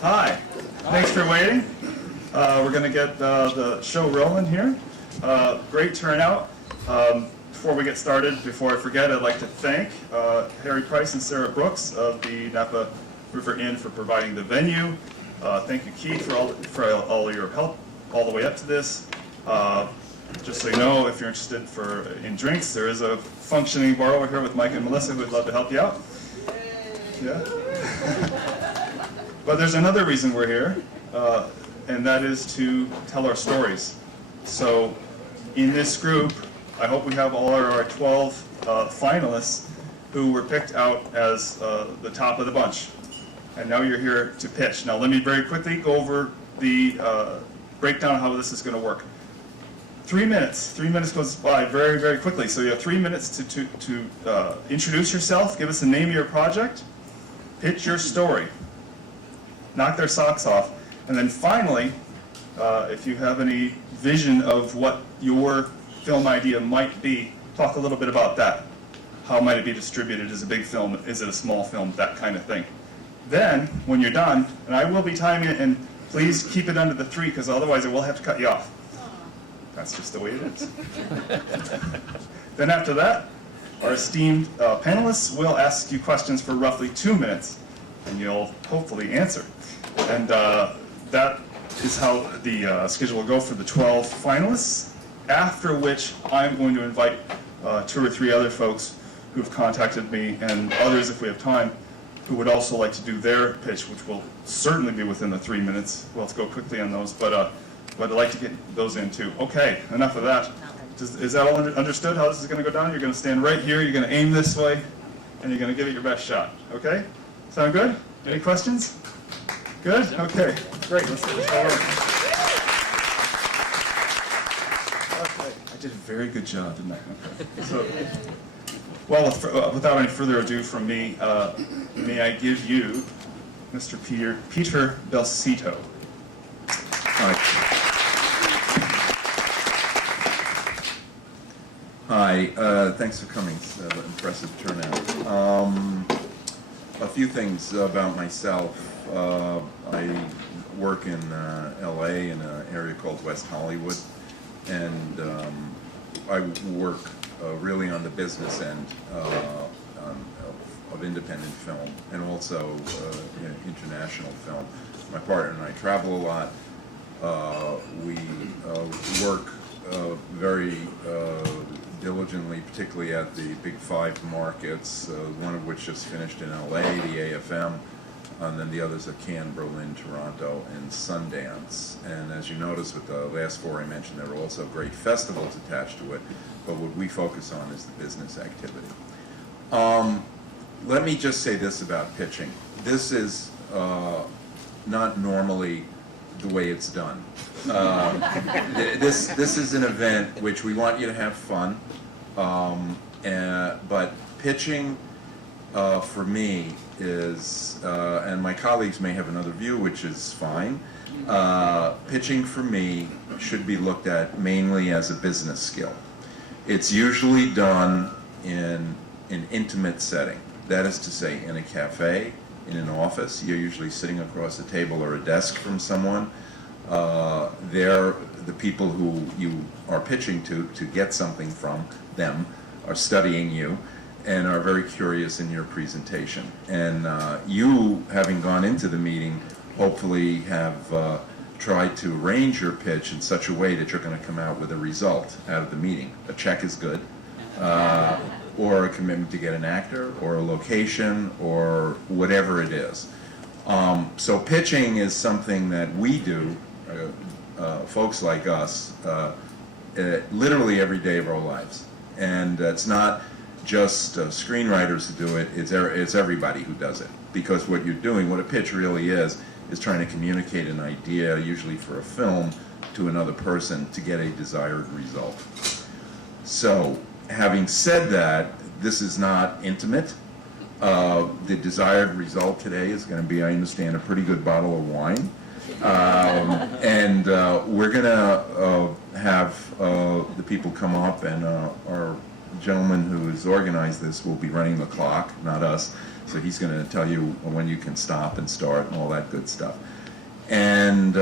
Hi. Thanks for waiting. We're going to get the show rolling here. Great turnout. Before we get started, before I forget, I'd like to thank Harry Price and Sarah Brooks of the Napa River Inn for providing the venue. Thank you, Keith, for all your help all the way up to this. Just so you know, if you're interested in drinks, there is a functioning bar over here with Mike and Melissa who would love to help you out. Yeah. But there's another reason we're here, and that is to tell our stories. So in this group, I hope we have all our 12 finalists who were picked out as the top of the bunch. And now you're here to pitch. Now let me very quickly go over the breakdown of how this is going to work. 3 minutes. 3 minutes goes by very, very quickly. So you have 3 minutes to introduce yourself, give us the name of your project, pitch your story, knock their socks off, and then finally, if you have any vision of what your film idea might be, talk a little bit about that. How might it be distributed? Is it a big film? Is it a small film? That kind of thing. Then, when you're done, and I will be timing it, and please keep it under the 3, because otherwise I will have to cut you off. That's just the way it is. Then after that, our esteemed panelists will ask you questions for roughly 2 minutes, and you'll hopefully answer. And that is how the schedule will go for the 12 finalists, after which I'm going to invite 2 or 3 other folks who've contacted me, and others, if we have time, who would also like to do their pitch, which will certainly be within the 3 minutes. Well, let's go quickly on those, but I'd like to get those in too. Okay, enough of that. Is that all understood how this is going to go down? You're going to stand right here, you're going to aim this way, and you're going to give it your best shot. Okay? Sound good? Any questions? Good? Okay, great. Let's get this going. Okay, I did a very good job, didn't I? Okay. So, well, without any further ado from me, may I give you Mr. Peter Belsito. Hi, thanks for coming. Impressive turnout. A few things about myself. I work in LA in an area called West Hollywood, and I work really on the business end of independent film and also international film. My partner and I travel a lot. We work very diligently, particularly at the big 5 markets, one of which just finished in LA, the AFM, and then the others are Cannes, Berlin, Toronto, and Sundance. And as you notice with the last 4 I mentioned, there are also great festivals attached to it, but what we focus on is the business activity. Let me just say this about pitching. This is not normally the way it's done. This is an event which we want you to have fun, but pitching for me is, and my colleagues may have another view, which is fine, pitching for me should be looked at mainly as a business skill. It's usually done in an intimate setting. That is to say, in a cafe, in an office. You're usually sitting across a table or a desk from someone. They're the people who you are pitching to get something from them, are studying you, and are very curious in your presentation. And you, having gone into the meeting, hopefully have tried to arrange your pitch in such a way that you're going to come out with a result out of the meeting. A check is good, or a commitment to get an actor, or a location, or whatever it is. So pitching is something that we do, folks like us, literally every day of our lives. And it's not just screenwriters who do it, it's everybody who does it. Because what you're doing, what a pitch really is trying to communicate an idea, usually for a film, to another person to get a desired result. So, having said that, this is not intimate. The desired result today is going to be, I understand, a pretty good bottle of wine. And we're going to have the people come up and our gentleman who has organized this will be running the clock, not us. So he's going to tell you when you can stop and start and all that good stuff. And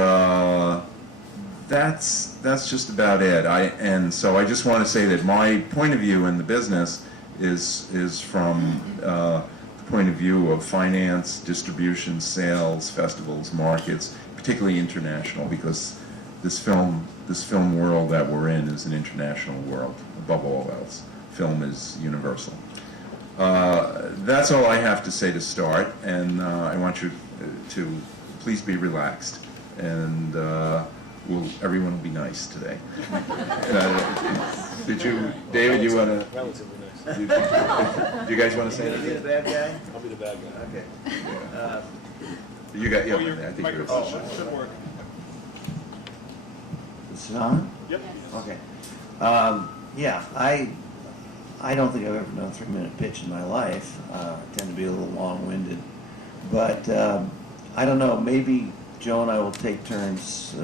that's just about it. And so I just want to say that my point of view in the business is from the point of view of finance, distribution, sales, festivals, markets, particularly international, because this film world that we're in is an international world above all else. Film is universal. That's all I have to say to start, and I want you to please be relaxed, and everyone will be nice today. Did you, David? You want to? Relatively nice. Do you guys want to say You're gonna be anything? the bad guy? I'll be the bad guy. Okay. You got. Your Yeah, I think you're. microphone should work. Is it on? Yep. Okay. Yeah, I don't think I've ever done a 3-minute pitch in my life. I tend to be a little long-winded. But I don't know, maybe Joe and I will take turns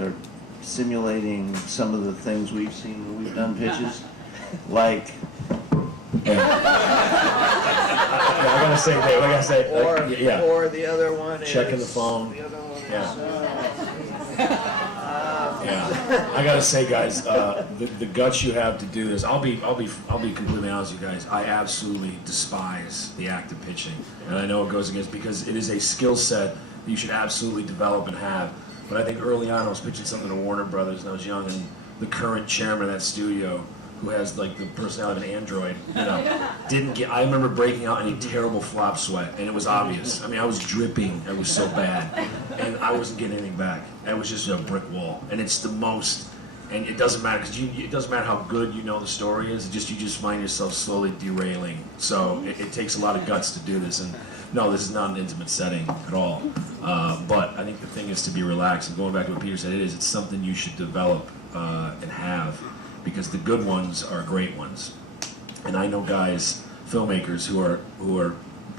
simulating some of the things we've seen when we've done pitches. Like, I gotta say, Dave, I gotta say, or the other one is... Checking the phone. The other one Yeah. Yeah, I gotta say, guys, the guts you have to do this. I'll be completely honest with you guys. I absolutely despise the act of pitching, and I know it goes against because it is a skill set that you should absolutely develop and have. But I think early on, I was pitching something to Warner Brothers, and I was young, and the current chairman of that studio, who has like the personality of an android, didn't get. I remember breaking out in a terrible flop sweat, and it was obvious. I mean, I was dripping. It was so bad, and I wasn't getting anything back. It was just a brick wall, and it's the most. And it doesn't matter because it doesn't matter how good you know the story is. You just find yourself slowly derailing. So it takes a lot of guts to do this. And no, this is not an intimate setting at all. But I think the thing is to be relaxed. And going back to what Peter said, it's something you should develop and have. Because the good ones are great ones, and I know guys, filmmakers who are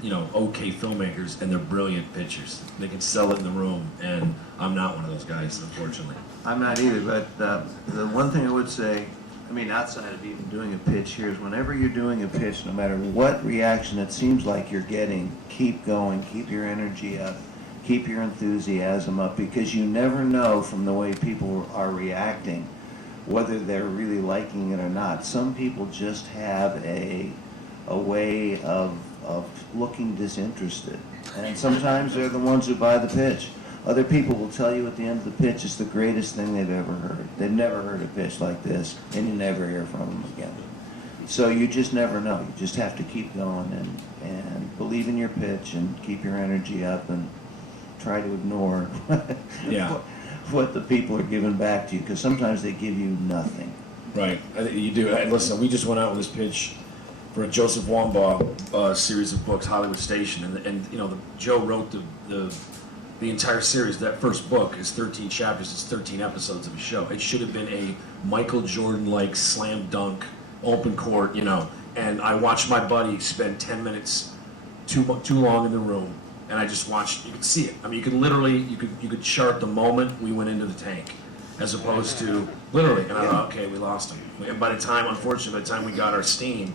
okay filmmakers, and they're brilliant pitchers. They can sell it in the room, and I'm not one of those guys, unfortunately. I'm not either, but the one thing I would say, I mean, outside of even doing a pitch here, is whenever you're doing a pitch, no matter what reaction it seems like you're getting, keep going, keep your energy up, keep your enthusiasm up, because you never know from the way people are reacting whether they're really liking it or not. Some people just have a way of looking disinterested, and sometimes they're the ones who buy the pitch. Other people will tell you at the end of the pitch it's the greatest thing they've ever heard. They've never heard a pitch like this, and you never hear from them again. So you just never know. You just have to keep going and believe in your pitch and keep your energy up and try to ignore Yeah. what the people are giving back to you, because sometimes they give you nothing. Right, I think you do. And listen, we just went out with this pitch for a Joseph Wambaugh series of books, Hollywood Station, and Joe wrote the entire series. That first book is 13 chapters. It's 13 episodes of a show. It should have been a Michael Jordan-like slam dunk, open court, And I watched my buddy spend 10 minutes too long in the room. And I just watched. You could see it. I mean, you could literally, you could chart the moment we went into the tank, as opposed to literally. And I thought, okay, we lost him. And unfortunately, by the time we got our steam,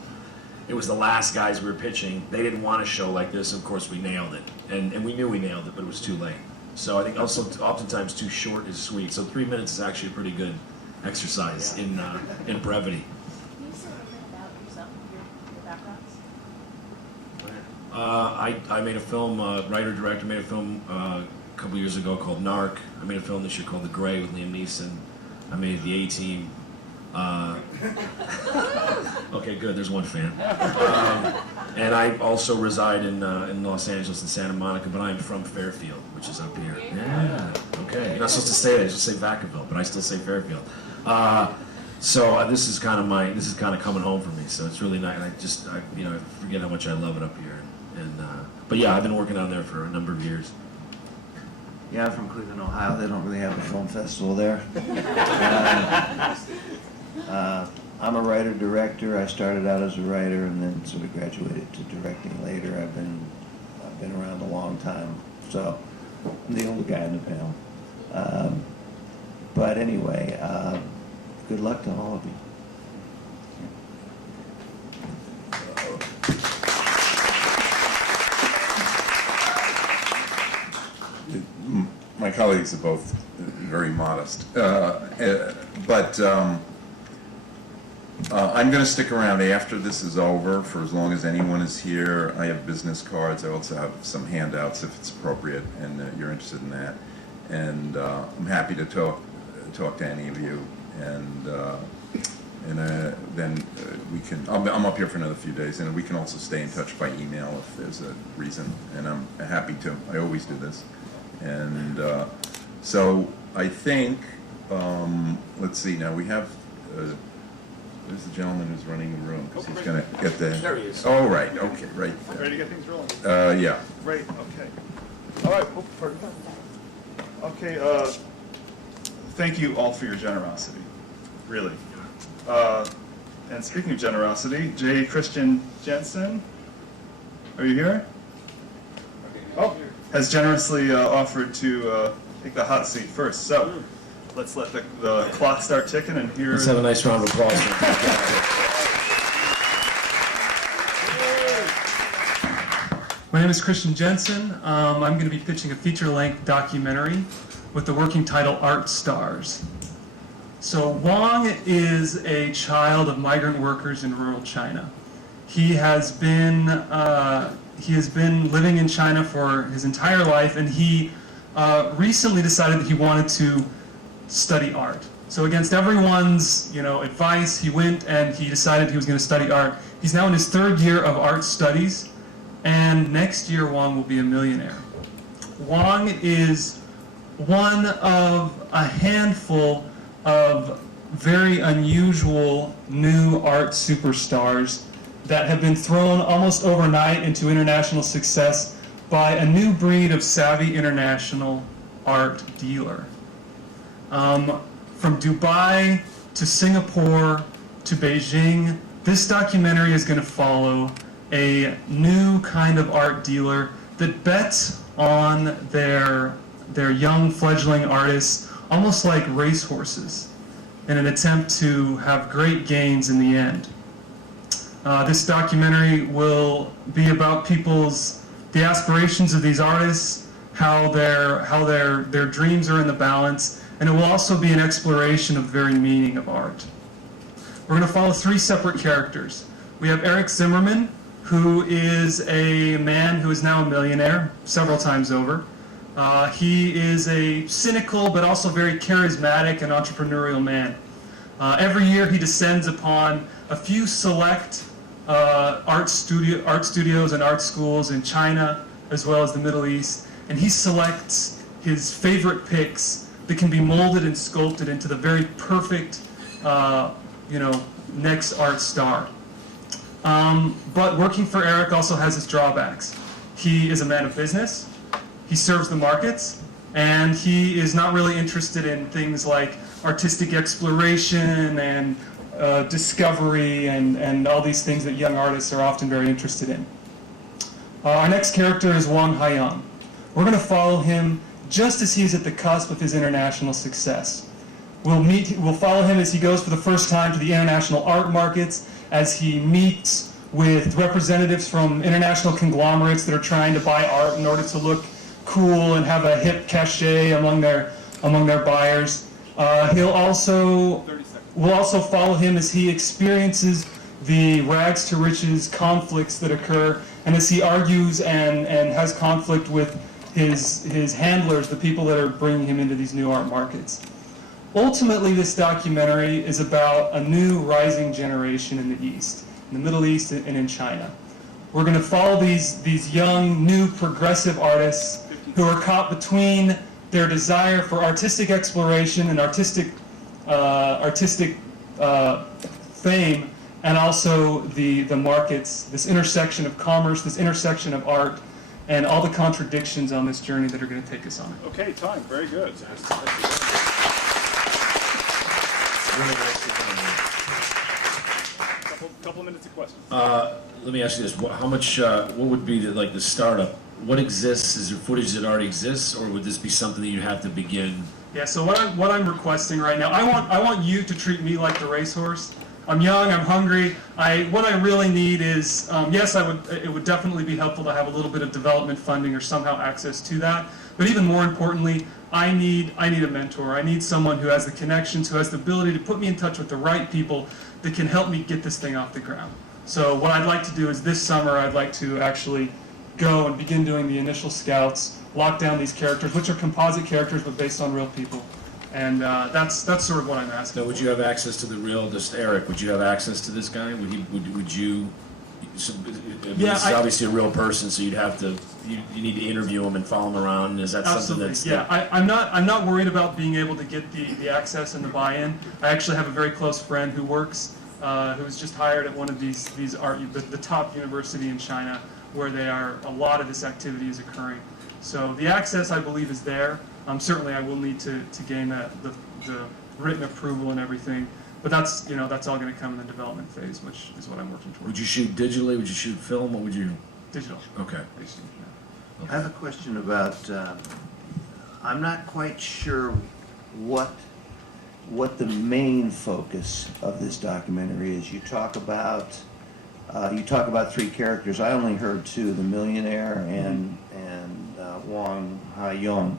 it was the last guys we were pitching. They didn't want a show like this. Of course, we nailed it, and we knew we nailed it, but it was too late. So I think also, oftentimes, too short is sweet. So 3 minutes is actually a pretty good exercise in brevity. Can you say a little bit about yourself, your backgrounds? I made a film, writer-director, made a film a couple years ago called Narc. I made a film this year called The Gray with Liam Neeson. I made The A-Team. Okay, good, there's one fan. And I also reside in Los Angeles and Santa Monica, but I'm from Fairfield, which is up here. Yeah, okay. You're not supposed to say that, you're supposed to say Vacaville, but I still say Fairfield. So this is kind of coming home for me. So it's really nice. I forget how much I love it up here. But yeah, I've been working down there for a number of years. Yeah, I'm from Cleveland, Ohio. They don't really have a film festival there. I'm a writer-director. I started out as a writer and then sort of graduated to directing later. I've been around a long time, so I'm the older guy in the panel. But anyway, good luck to all of you. colleagues are both very modest. I'm going to stick around after this is over for as long as anyone is here. I have business cards. I also have some handouts if it's appropriate and you're interested in that. And I'm happy to talk to any of you. And then we can. I'm up here for another few days, and we can also stay in touch by email if there's a reason. And I'm happy to. I always do this. And so I think. Let's see. Now we have. Where's the gentleman who's running the room? Because he's going to get the. There he is. Oh, right. Okay, right. Ready to get things rolling? Yeah. Great, okay. All right, oh, pardon. Okay, thank you all for your generosity, really. And speaking of generosity, J. Christian Jensen, are you here? Oh, has generously offered to take the hot seat first. So let's let the clock start ticking and here. Let's have a nice round of applause. My name is Christian Jensen. I'm going to be pitching a feature-length documentary with the working title Art Stars. So Wang is a child of migrant workers in rural China. He has been living in China for his entire life, and he recently decided that he wanted to study art. So against everyone's advice, he went and he decided he was going to study art. He's now in his third year of art studies, and next year Wang will be a millionaire. Wang is one of a handful of very unusual new art superstars that have been thrown almost overnight into international success by a new breed of savvy international art dealer. From Dubai to Singapore to Beijing, this documentary is going to follow a new kind of art dealer that bets on their young fledgling artists almost like racehorses in an attempt to have great gains in the end. This documentary will be about the aspirations of these artists, how their dreams are in the balance, and it will also be an exploration of the very meaning of art. We're going to follow three separate characters. We have Eric Zimmerman, who is a man who is now a millionaire several times over. He is a cynical but also very charismatic and entrepreneurial man. Every year he descends upon a few select art studios and art schools in China as well as the Middle East, and he selects his favorite picks that can be molded and sculpted into the very perfect next art star. But working for Eric also has its drawbacks. He is a man of business, he serves the markets, and he is not really interested in things like artistic exploration and discovery and all these things that young artists are often very interested in. Our next character is Wang Haiyang. We're going to follow him just as he's at the cusp of his international success. We'll follow him as he goes for the first time to the international art markets, as he meets with representatives from international conglomerates that are trying to buy art in order to look cool and have a hip cachet among their buyers. We'll also follow him as he experiences the rags to riches conflicts that occur, and as he argues and has conflict with his handlers, the people that are bringing him into these new art markets. Ultimately, this documentary is about a new rising generation in the East, in the Middle East and in China. We're going to follow these young, new, progressive artists who are caught between their desire for artistic exploration and artistic fame, and also the markets, this intersection of commerce, this intersection of art, and all the contradictions on this journey that are going to take us on it. Okay, time, very good. Really nice to come Couple minutes of questions. Let me ask you this: how much? What would be the startup? What exists? Is there footage that already exists, or would this be something that you have to begin? Yeah. So what I'm requesting right now, I want you to treat me like the racehorse. I'm young, I'm hungry. What I really need is, yes, it would definitely be helpful to have a little bit of development funding or somehow access to that. But even more importantly, I need a mentor. I need someone who has the connections, who has the ability to put me in touch with the right people that can help me get this thing off the ground. So what I'd like to do is this summer I'd like to actually go and begin doing the initial scouts, lock down these characters, which are composite characters but based on real people. And that's sort of what I'm asking. So would you have access to the real, just Eric, would you have access to this guy? Would you, so, Yeah, this is obviously a real person, so you'd have to, you need to interview him and follow him around. Is that something that's... Yeah, I'm not worried about being able to get the access and the buy-in. I actually have a very close friend who works, who was just hired at one of the top university in China, where a lot of this activity is occurring. So the access, I believe, is there. Certainly, I will need to gain the written approval and everything, but that's all going to come in the development phase, which is what I'm working towards. Would you shoot digitally? Would you shoot film? What would you? Digital. Okay. I have a question about, I'm not quite sure what the main focus of this documentary is. You talk about three characters. I only heard two: the millionaire and Wang Haiyong.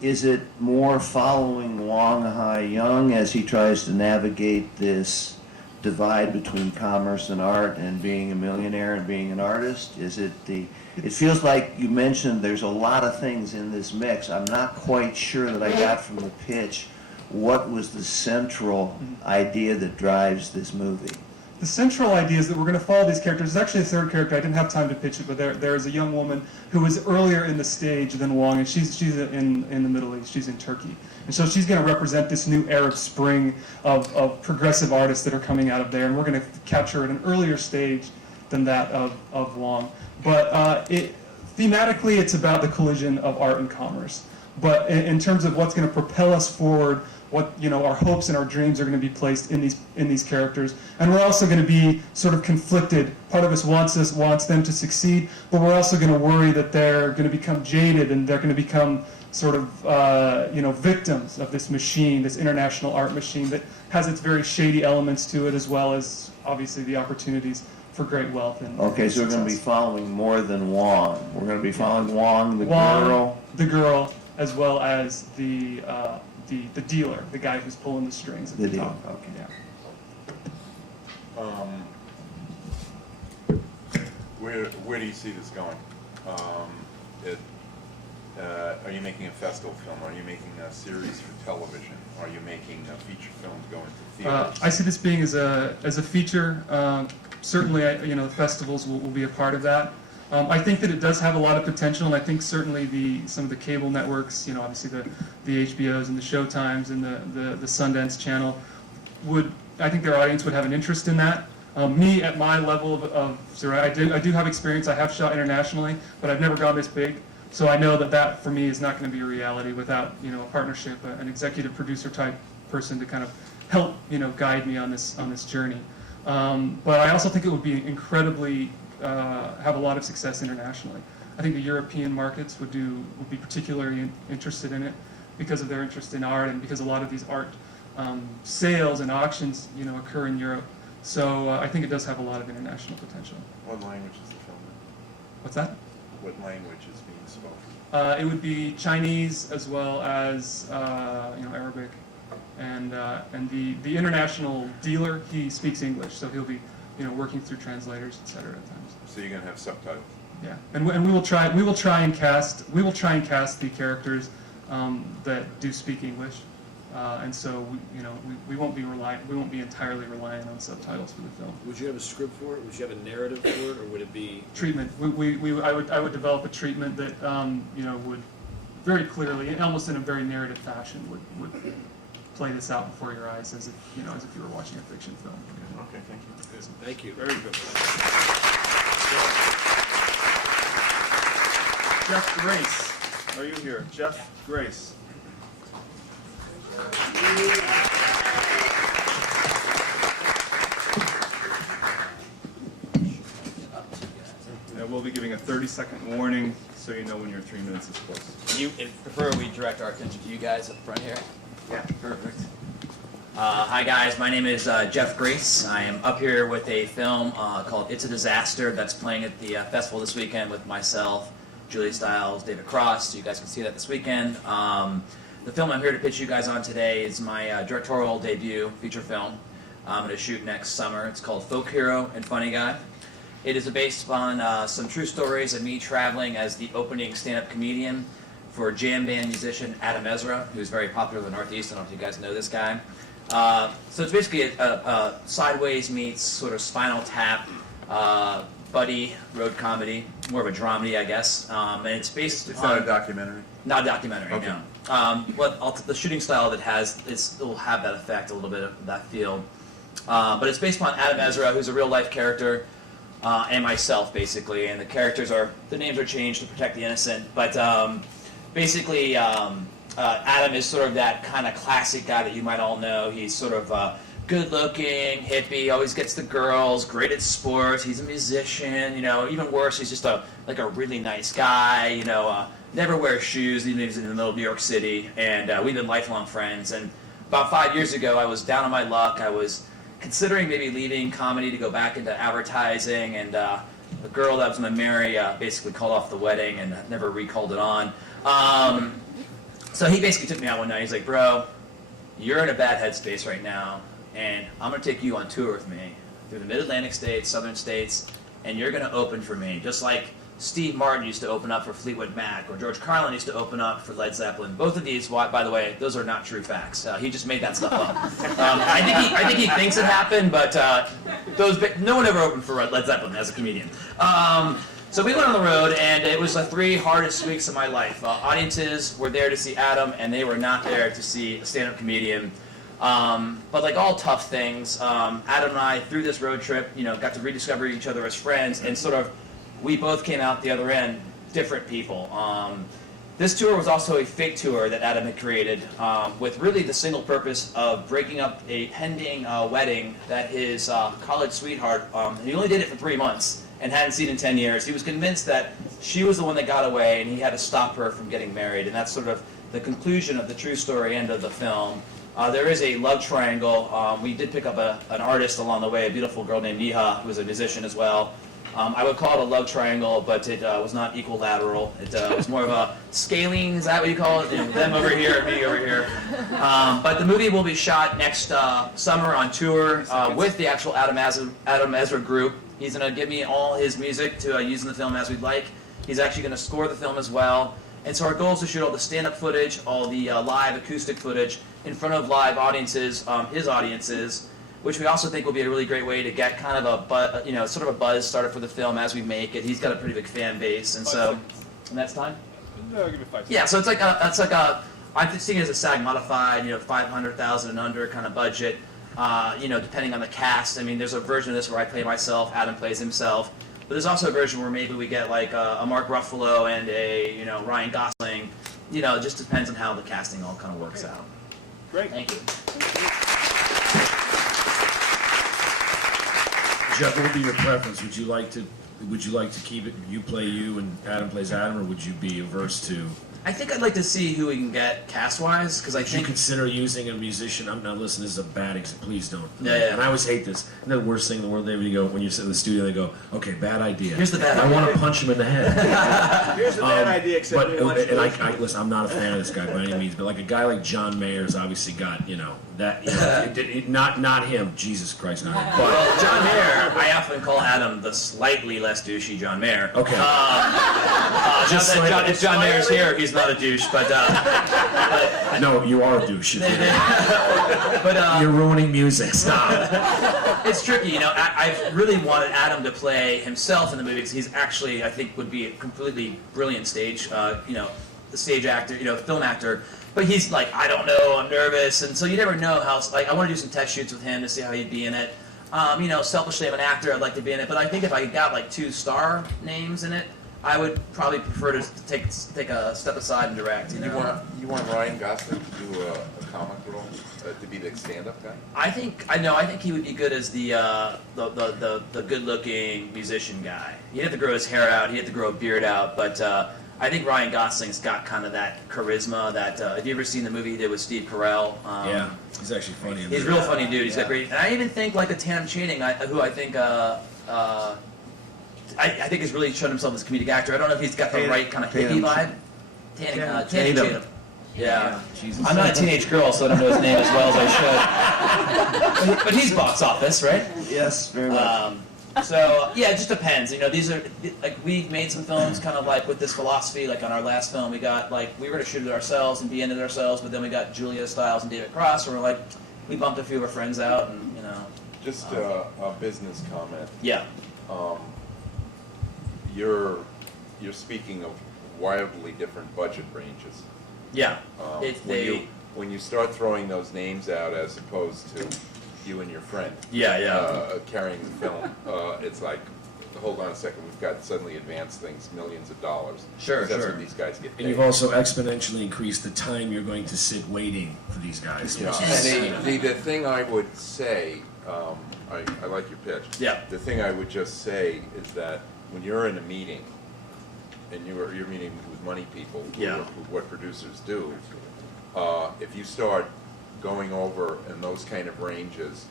Is it more following Wang Haiyong as he tries to navigate this divide between commerce and art, and being a millionaire and being an artist? It feels like you mentioned there's a lot of things in this mix. I'm not quite sure that I got from the pitch what was the central idea that drives this movie. The central idea is that we're going to follow these characters. There's actually a third character. I didn't have time to pitch it, but there is a young woman who is earlier in the stage than Wang, and she's in the Middle East. She's in Turkey. And so she's going to represent this new Arab Spring of progressive artists that are coming out of there, and we're going to capture at an earlier stage than that of Wang. But thematically, it's about the collision of art and commerce. But in terms of what's going to propel us forward, what our hopes and our dreams are going to be placed in these characters, and we're also going to be sort of conflicted. Part of us wants them to succeed, but we're also going to worry that they're going to become jaded and they're going to become sort of victims of this machine, this international art machine that has its very shady elements to it, as well as obviously the opportunities for great wealth and Okay, so we're going to be following more than Wang. We're going to be following Wang, the girl, as well as the dealer, the guy who's pulling the strings at the top. Okay. Yeah. Where do you see this going? Are you making a festival film? Are you making a series for television? Are you making feature films going to theaters? I see this being as a feature. Certainly, the festivals will be a part of that. I think that it does have a lot of potential, and I think certainly some of the cable networks, obviously the HBOs and the Showtimes and the Sundance Channel I think their audience would have an interest in that. Me, at my level I do have experience. I have shot internationally, but I've never gone this big. So I know that for me is not going to be a reality without a partnership, an executive producer type person to kind of help guide me on this journey. But I also think it would be incredibly have a lot of success internationally. I think the European markets would be particularly interested in it because of their interest in art, and because a lot of these art sales and auctions occur in Europe. So I think it does have a lot of international potential. What language is the film in? What's that? What language is being spoken? It would be Chinese as well as Arabic, and the international dealer, he speaks English, so he'll be working through translators, etc. at times. So you're going to have subtitles. Yeah, and we will try and cast the characters that do speak English, and so we won't be entirely reliant on subtitles for the film. Would you have a script for it? Would you have a narrative for it, or would it be Treatment? I would develop a treatment that would very clearly, almost in a very narrative fashion, would play this out before your eyes as if you were watching a fiction film. Okay, thank you. Thank you. Very good. Jeff Grace, are you here? Jeff Grace. Now we'll be giving a 30-second warning so you know when your 3 minutes is close. You prefer we direct our attention to you guys up front here? Yeah, perfect. Hi guys, my name is Jeff Grace. I am up here with a film called It's a Disaster that's playing at the festival this weekend with myself, Julie Stiles, David Cross. So you guys can see that this weekend. The film I'm here to pitch you guys on today is my directorial debut feature film. I'm going to shoot next summer. It's called Folk Hero and Funny Guy. It is based on some true stories of me traveling as the opening stand-up comedian for jam band musician Adam Ezra, who's very popular in the Northeast. I don't know if you guys know this guy. So it's basically a sideways meets sort of Spinal Tap buddy road comedy, more of a dramedy, I guess. And it's based It's on not a documentary? not a documentary, Okay. no. The shooting style that it will have that effect, a little bit of that feel. But it's based upon Adam Ezra, who's a real life character, and myself, basically. And the names are changed to protect the innocent. But basically, Adam is sort of that kind of classic guy that you might all know. He's sort of good-looking, hippie, always gets the girls, great at sports. He's a musician, even worse, he's just a really nice guy, never wears shoes, even if he's in the middle of New York City. And we've been lifelong friends. And about 5 years ago, I was down on my luck. I was considering maybe leaving comedy to go back into advertising, and the girl that I was going to marry basically called off the wedding and never recalled it on. So he basically took me out one night. He's like, bro, you're in a bad headspace right now, and I'm going to take you on tour with me through the Mid-Atlantic states, Southern states, and you're going to open for me, just like Steve Martin used to open up for Fleetwood Mac, or George Carlin used to open up for Led Zeppelin. Both of these, by the way, those are not true facts. He just made that stuff up. I think he thinks it happened, but no one ever opened for Led Zeppelin as a comedian. So we went on the road, and it was the 3 hardest weeks of my life. Audiences were there to see Adam, and they were not there to see a stand-up comedian. But like all tough things, Adam and I, through this road trip, got to rediscover each other as friends, and sort of we both came out the other end different people. This tour was also a fake tour that Adam had created with really the single purpose of breaking up a pending wedding that his college sweetheart, he only did it for 3 months and hadn't seen in 10 years. He was convinced that she was the one that got away, and he had to stop her from getting married. And that's sort of the conclusion of the true story end of the film. There is a love triangle. We did pick up an artist along the way, a beautiful girl named Neha, who was a musician as well. I would call it a love triangle, but it was not equilateral. It was more of a scaling, is that what you call it? Them over here, me over here. But the movie will be shot next summer on tour with the actual Adam Ezra group. He's going to give me all his music to use in the film as we'd like. He's actually going to score the film as well. And so our goal is to shoot all the stand-up footage, all the live acoustic footage in front of live audiences, his audiences, which we also think will be a really great way to get kind of sort of a buzz started for the film as we make it. He's got a pretty big fan base, and so, and that's time? No, give me 5 seconds. Yeah, so it's like I'm seeing it as a SAG modified, $500,000 and under kind of budget. Depending on the cast. I mean, there's a version of this where I play myself, Adam plays himself, but there's also a version where maybe we get like a Mark Ruffalo and a Ryan Gosling. It just depends on how the casting all kind of works out. Great. Thank you. Jeff, what would be your preference? Would you like to keep it, you play you and Adam plays Adam, or would you be averse to? I think I'd like to see who we can get cast-wise, because I Would you think... consider using a musician? I'm not listening. This is a bad example. Please don't. Yeah. And I always hate this. Isn't that the worst thing in the world? When you sit in the studio, they go, "Okay, bad idea." Here's the bad I idea. want to punch him in the head. Here's the bad idea, except we want you to Listen, I'm not a fan of this guy by any means, but like a guy like John Mayer's obviously got not him. Jesus Christ, not him. But Well, John Mayer, I often call Adam the slightly less douchey John Mayer. okay. Just if John Mayer's here, he's not a douche, but No, you are a douche. but You're ruining music. Stop. it's tricky, I've really wanted Adam to play himself in the movie because he's actually, I think, would be a completely brilliant stage, stage actor, film actor. But he's like, I don't know, I'm nervous, and so you never know how. Like, I want to do some test shoots with him to see how he'd be in it. Selfishly, I'm an actor, I'd like to be in it, but I think if I got like 2 star names in it, I would probably prefer to take a step aside and direct. You want Ryan Gosling to do a comic role, to be the stand-up guy? I think he would be good as the good-looking musician guy. He'd have to grow his hair out, he'd have to grow a beard out, but I think Ryan Gosling's got kind of that charisma. That have you ever seen the movie he did with Steve Carell? Yeah, he's actually funny. He's a real funny dude. He's got great. And I even think like a Tatum Channing, who I think I think has really shown himself as a comedic actor. I don't know if he's got the right kind of hippie vibe. Channing Tatum. Yeah. Jesus. I'm not a teenage girl, so I don't know his name as well as I should. But he's box office, right? Yes, very much. So yeah, it just depends. You know, these are like we've made some films kind of like with this philosophy. Like on our last film, we got like we were going to shoot it ourselves and be in it ourselves, but then we got Julia Stiles and David Cross, and we're like we bumped a few of our friends out, and you know. Just a business comment. Yeah. You're speaking of wildly different budget ranges. Yeah. When you start throwing those names out as opposed to you and your friend carrying the film, it's like, hold on a second, we've got suddenly advanced things, millions of dollars. Sure, That's sure. what these guys get paid. And you've also exponentially increased the time you're going to sit waiting for these guys. Yeah, which is, and the thing I would say, I like your pitch. Yeah. The thing I would just say is that when you're in a meeting, and you're meeting with money people, what producers do, if you start going over in those kind of ranges,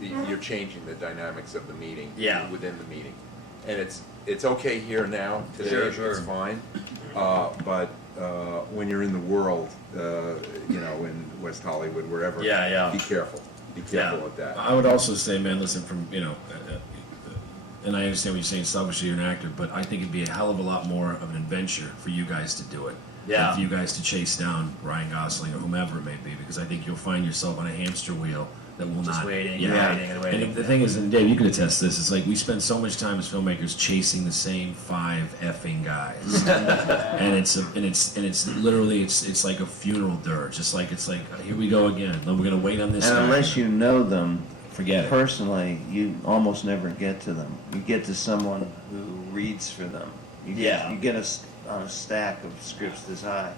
you're changing the dynamics of the meeting within the meeting. And it's okay here now, today, Sure. it's fine. But when you're in the world, in West Hollywood, wherever, be careful. Be careful with that. I would also say, man, listen, from, and I understand what you're saying, selfishly you're an actor, but I think it'd be a hell of a lot more of an adventure for you guys to do it. Yeah. For you guys to chase down Ryan Gosling or whomever it may be, because I think you'll find yourself on a hamster wheel that will Just not. waiting, yeah. waiting. And the thing is, and Dave, you can attest to this, it's like we spend so much time as filmmakers chasing the same 5 effing guys. and it's literally it's like a funeral dirge. It's like here we go again. Then we're gonna wait on this And guy. unless you know them Forget it. personally, you almost never get to them. You get to someone who reads for them. You get on a stack of scripts this high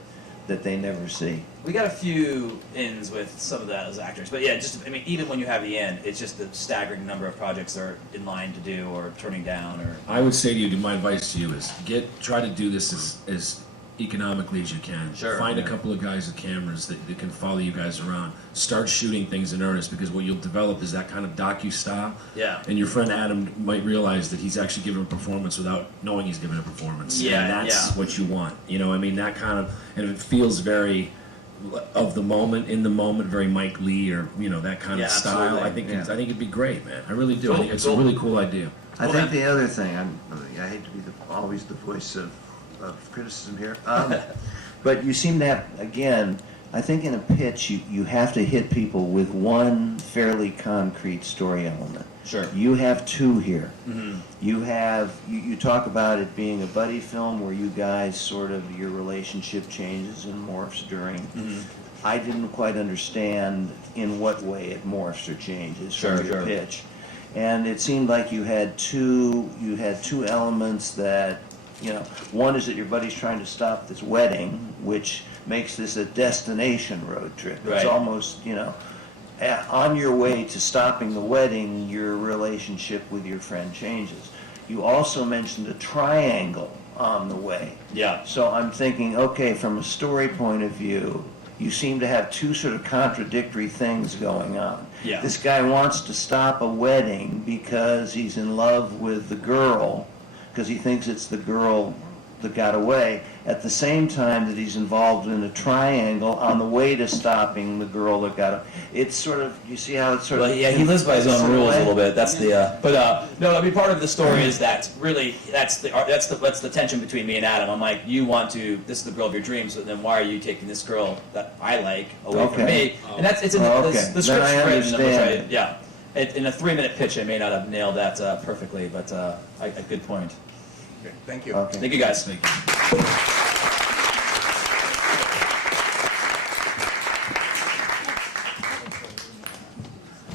that they never see. We got a few ins with some of that as actors, but yeah, even when you have the in, it's just the staggering number of projects they're in line to do or turning down or. I would say to you, my advice to you is try to do this as economically as you can. Sure. Find a couple of guys with cameras that can follow you guys around. Start shooting things in earnest, because what you'll develop is that kind of docu-style. Yeah. And your friend Adam might realize that he's actually giving a performance without knowing he's giving a performance. Yeah, And that's what you want. That kind of, and if it feels very of the moment, in the moment, very Mike Lee or that kind of style. Absolutely. I think it'd be great, man. I really do. Cool, I think it's cool. a really cool idea. I think the other thing, I hate to be always the voice of criticism here, but you seem to have, again, I think in a pitch you have to hit people with one fairly concrete story element. Sure. You have 2 here. Mm-hmm. You talk about it being a buddy film where you guys sort of, your relationship changes and morphs during. Mm-hmm. I didn't quite understand in what way it morphs or changes from your pitch. And it seemed like you had two elements that, one is that your buddy's trying to stop this wedding, which makes this a destination road trip. Right. It's almost, on your way to stopping the wedding, your relationship with your friend changes. You also mentioned a triangle on the way. Yeah. So I'm thinking, okay, from a story point of view, you seem to have 2 sort of contradictory things going on. Yeah. This guy wants to stop a wedding because he's in love with the girl, because he thinks it's the girl that got away, at the same time that he's involved in a triangle on the way to stopping the girl that got away. It's sort of, you see how it's sort of... Yeah, he lives by his own rules a little bit. That's the. No, I mean, part of the story is that really that's the tension between me and Adam. I'm like, this is the girl of your dreams, but then why are you taking this girl that I like away from me? And it's in the script's written. In a 3-minute pitch, I may not have nailed that perfectly, but a good point. Okay, thank you. Okay. Thank you, guys. Thank you.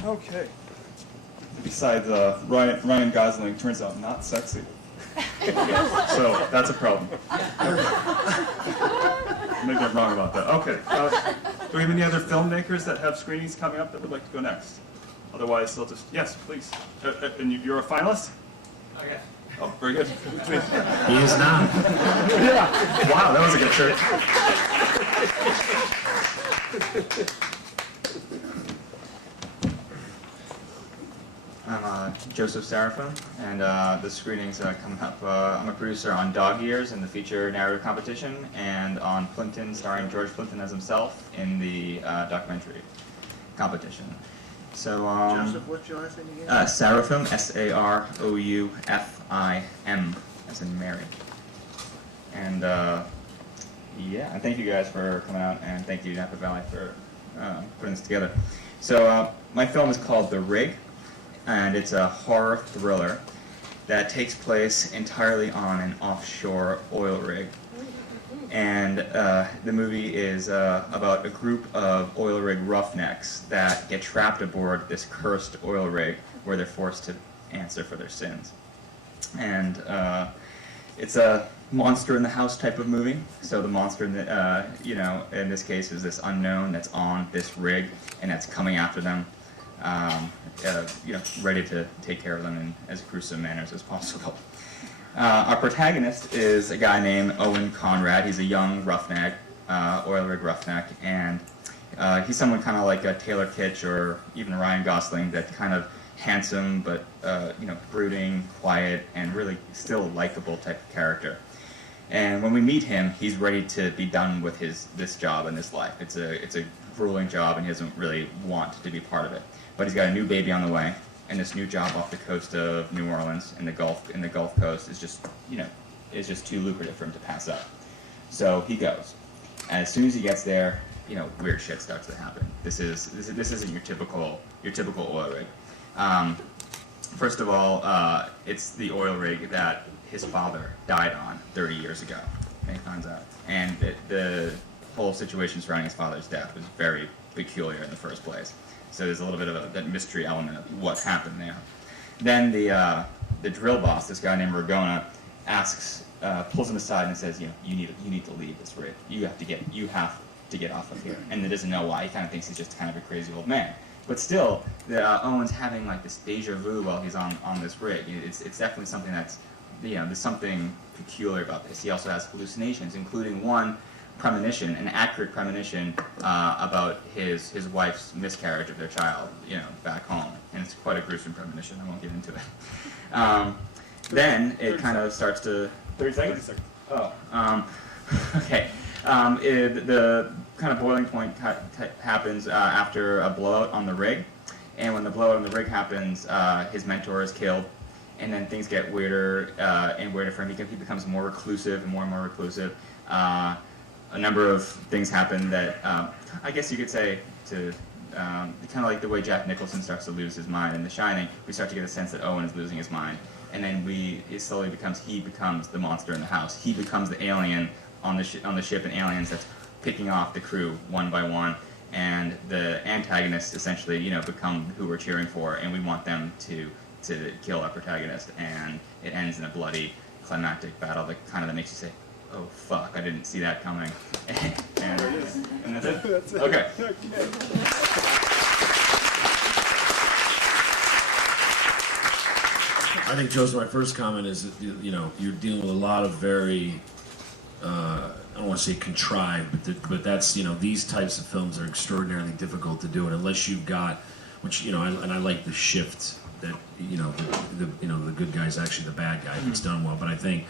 Okay. Besides, Ryan Gosling turns out not sexy. So that's a problem. Maybe I'm wrong about that. Okay. Do we have any other filmmakers that have screenings coming up that would like to go next? Otherwise, they'll just... Yes, please. And you're a finalist? Okay. Oh, very good. He is now. Wow, that was a good trick. I'm Joseph Seraphim, and the screening's coming up. I'm a producer on Dog Years in the feature narrative competition, and on Plimpton, starring George Plimpton as himself in the documentary competition. So, Joseph, what's your last name again? Seraphim, Saroufim, as in Mary. And yeah, and thank you guys for coming out, and thank you Napa Valley for putting this together. So my film is called The Rig, and it's a horror thriller that takes place entirely on an offshore oil rig. And the movie is about a group of oil rig roughnecks that get trapped aboard this cursed oil rig where they're forced to answer for their sins. And it's a monster in the house type of movie. So the monster, in this case, is this unknown that's on this rig and that's coming after them. Ready to take care of them in as gruesome manners as possible. Our protagonist is a guy named Owen Conrad. He's a young roughneck, oil rig roughneck, and he's someone kind of like a Taylor Kitsch or even Ryan Gosling, that kind of handsome but brooding, quiet, and really still likable type of character. And when we meet him, he's ready to be done with this job and this life. It's a grueling job, and he doesn't really want to be part of it. But he's got a new baby on the way, and this new job off the coast of New Orleans in the Gulf Coast is just too lucrative for him to pass up. So he goes. And as soon as he gets there, weird shit starts to happen. This isn't your typical oil rig. First of all, it's the oil rig that his father died on 30 years ago, and he finds out. And the whole situation surrounding his father's death was very peculiar in the first place. So there's a little bit of that mystery element of what happened there. Then the drill boss, this guy named Ragona, pulls him aside and says, you need to leave this rig. You have to get off of here. And he doesn't know why. He kind of thinks he's just kind of a crazy old man. But still, Owen's having like this deja vu while he's on this rig. It's definitely something that's, there's something peculiar about this. He also has hallucinations, including one premonition, an accurate premonition about his wife's miscarriage of their child, back home, and it's quite a gruesome premonition. I won't get into it. Then it kind of starts to 30 seconds. Oh, okay. The kind of boiling point happens after a blowout on the rig, and when the blowout on the rig happens, his mentor is killed. And then things get weirder and weirder for him. He becomes more reclusive and more reclusive. A number of things happen that I guess you could say to kind of like the way Jack Nicholson starts to lose his mind in The Shining. We start to get a sense that Owen is losing his mind, and then he becomes the monster in the house. He becomes the alien on the ship, and aliens that's picking off the crew one by one. And the antagonists essentially become who we're cheering for, and we want them to kill our protagonist, and it ends in a bloody climactic battle that makes you say, oh fuck, I didn't see that coming. and that's it? That's it. Okay. I think, Joseph, my first comment is that, you're dealing with a lot of very, I don't want to say contrived, but that's, these types of films are extraordinarily difficult to do, and unless you've got, and I like the shift that, the good guy's actually the bad guy if it's done well, but I think,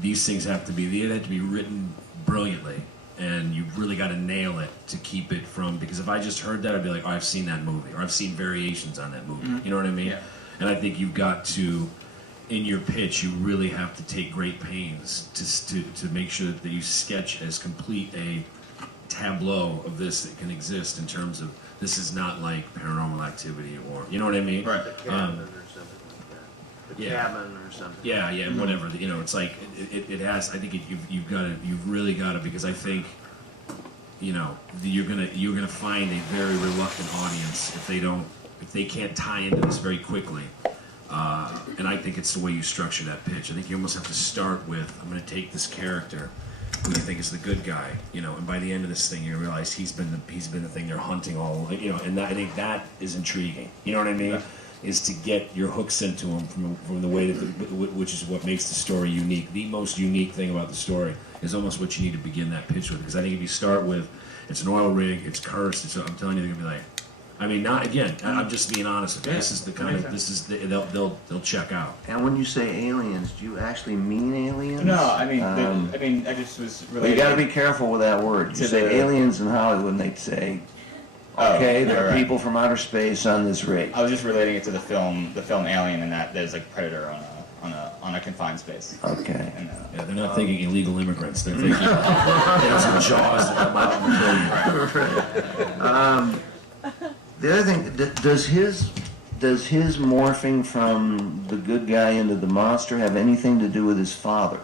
these things have to be written brilliantly, and you've really got to nail it to keep it from, because if I just heard that, I'd be like, oh, I've seen that movie, or I've seen variations on that movie. Mm-hmm. You know what I mean? Yeah. And I think you've got to, in your pitch, you really have to take great pains to make sure that you sketch as complete a tableau of this that can exist in terms of, this is not like Paranormal Activity, or, you know what I mean? Right. The cabin or something like that. The cabin or something. Yeah, whatever. It's like it has. I think you've really got to, because I think, you're gonna find a very reluctant audience if they can't tie into this very quickly. And I think it's the way you structure that pitch. I think you almost have to start with, I'm going to take this character who you think is the good guy, and by the end of this thing, you realize he's been the thing they're hunting all, and I think that is intriguing. You know what I mean? is to get your hooks into them from the way that which is what makes the story unique. The most unique thing about the story is almost what you need to begin that pitch with. Because I think if you start with, it's an oil rig, it's cursed, I'm telling you, they're gonna be like, I mean, not again. I'm just being honest with you. This is the kind of they'll check out. And when you say aliens, do you actually mean aliens? No, I mean, I just was Well, relating. you got to be careful with that word. You To say the- aliens in Hollywood, and they'd say, Oh, okay, there are right. people from outer space on this rig. I was just relating it to the film Alien, and that there's like a predator on a confined space. Okay. And, Yeah, they're not thinking illegal immigrants. They're thinking there's some jaws that come out and kill you. The other thing, does his morphing from the good guy into the monster have anything to do with his father?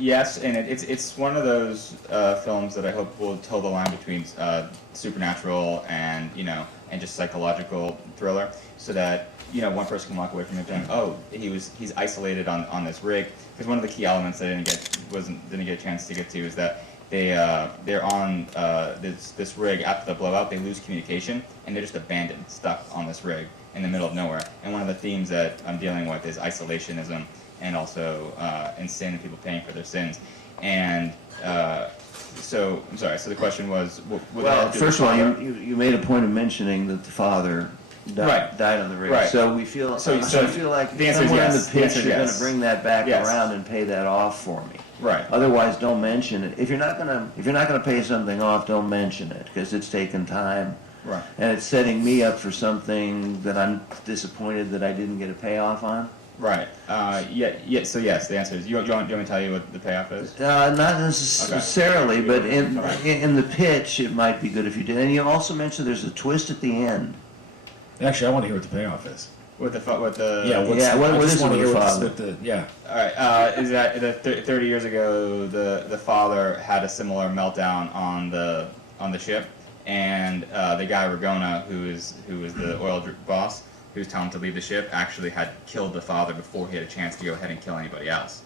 Yes, and it's one of those films that I hope will toe the line between supernatural and and just psychological thriller, so that one person can walk away from it going, oh, he's isolated on this rig. Because one of the key elements I didn't get a chance to get to is that they're on this rig after the blowout. They lose communication and they're just abandoned, stuck on this rig in the middle of nowhere. And one of the themes that I'm dealing with is isolationism and also and sin and people paying for their sins. And so I'm sorry. So the question was, Well, first of all, you made a point of mentioning that the father died on the rig. Right. So we feel. So I feel like the answer is somewhere yes. in the The pitch answer is you're going yes. to bring that back Yes. around and pay that off for me. Right. Otherwise, don't mention it. If you're not gonna pay something off, don't mention it because it's taken time. Right. And it's setting me up for something that I'm disappointed that I didn't get a payoff on. Right. So yes, the answer is. Do you want me to tell you what the payoff is? Not necessarily, but in the pitch, it might be good if you did. And you also mentioned there's a twist at the end. Actually, I want to hear what the payoff is. With the Yeah, what I is just it want to with hear the what father? yeah. All right. Is that 30 years ago the father had a similar meltdown on the ship, and the guy Ragona, who was the oil boss, who was telling him to leave the ship, actually had killed the father before he had a chance to go ahead and kill anybody else.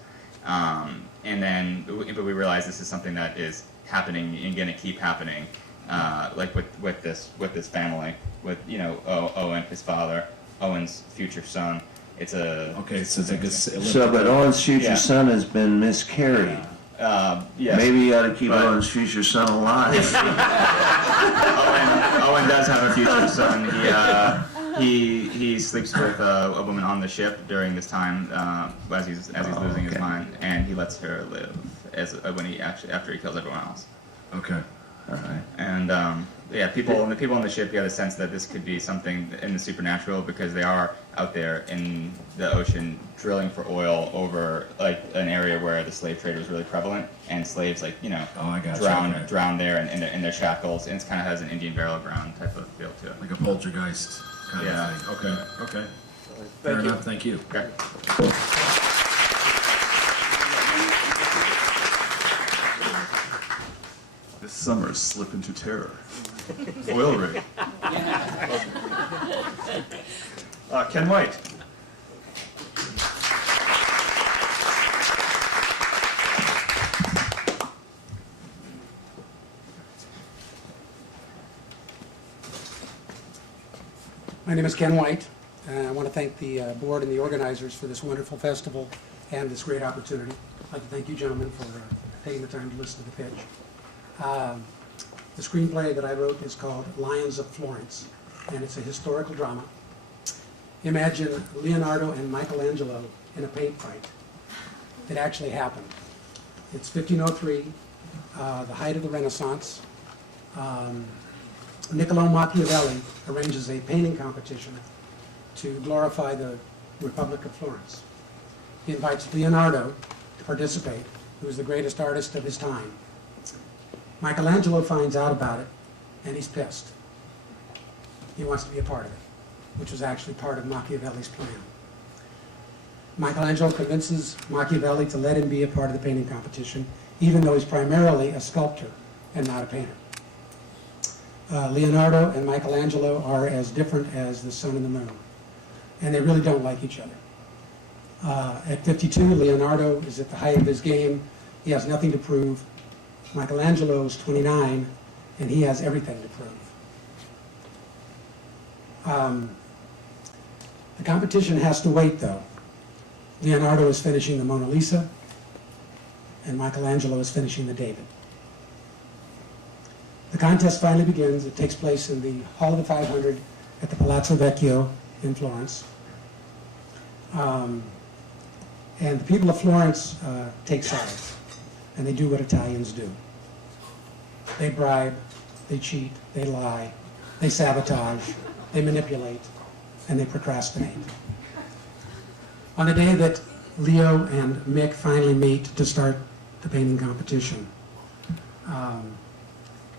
But we realized this is something that is happening and going to keep happening, like with this family, with Owen, his father, Owen's future son. It's a Okay, so it's like a So, but Owen's future Yeah. son has been miscarried. yes. Maybe you ought to keep But- Owen's future son alive. Owen does have a future son. He sleeps with a woman on the ship during this time as he's losing his mind, and he lets her live after he kills everyone else. Okay. All right. And the people on the ship get a sense that this could be something in the supernatural because they are out there in the ocean drilling for oil over like an area where the slave trade was really prevalent, and slaves drown there in their shackles, and it kind of has an Indian burial ground type of feel to it. Like a poltergeist kind Yeah. of thing. Okay. Fair enough. Thank you. Okay. This summer, slip into terror. Oil rig. Ken White. My name is Ken White, and I want to thank the board and the organizers for this wonderful festival and this great opportunity. I'd like to thank you gentlemen for taking the time to listen to the pitch. The screenplay that I wrote is called Lions of Florence, and it's a historical drama. Imagine Leonardo and Michelangelo in a paint fight. It actually happened. It's 1503, the height of the Renaissance. Niccolo Machiavelli arranges a painting competition to glorify the Republic of Florence. He invites Leonardo to participate, who is the greatest artist of his time. Michelangelo finds out about it, and he's pissed. He wants to be a part of it, which was actually part of Machiavelli's plan. Michelangelo convinces Machiavelli to let him be a part of the painting competition, even though he's primarily a sculptor and not a painter. Leonardo and Michelangelo are as different as the sun and the moon, and they really don't like each other. At 52, Leonardo is at the height of his game. He has nothing to prove. Michelangelo is 29, and he has everything to prove. The competition has to wait, though. Leonardo is finishing the Mona Lisa, and Michelangelo is finishing the David. The contest finally begins. It takes place in the Hall of the 500 at the Palazzo Vecchio in Florence. And the people of Florence take sides, and they do what Italians do. They bribe, they cheat, they lie, they sabotage, they manipulate, and they procrastinate. On the day that Leo and Mick finally meet to start the painting competition,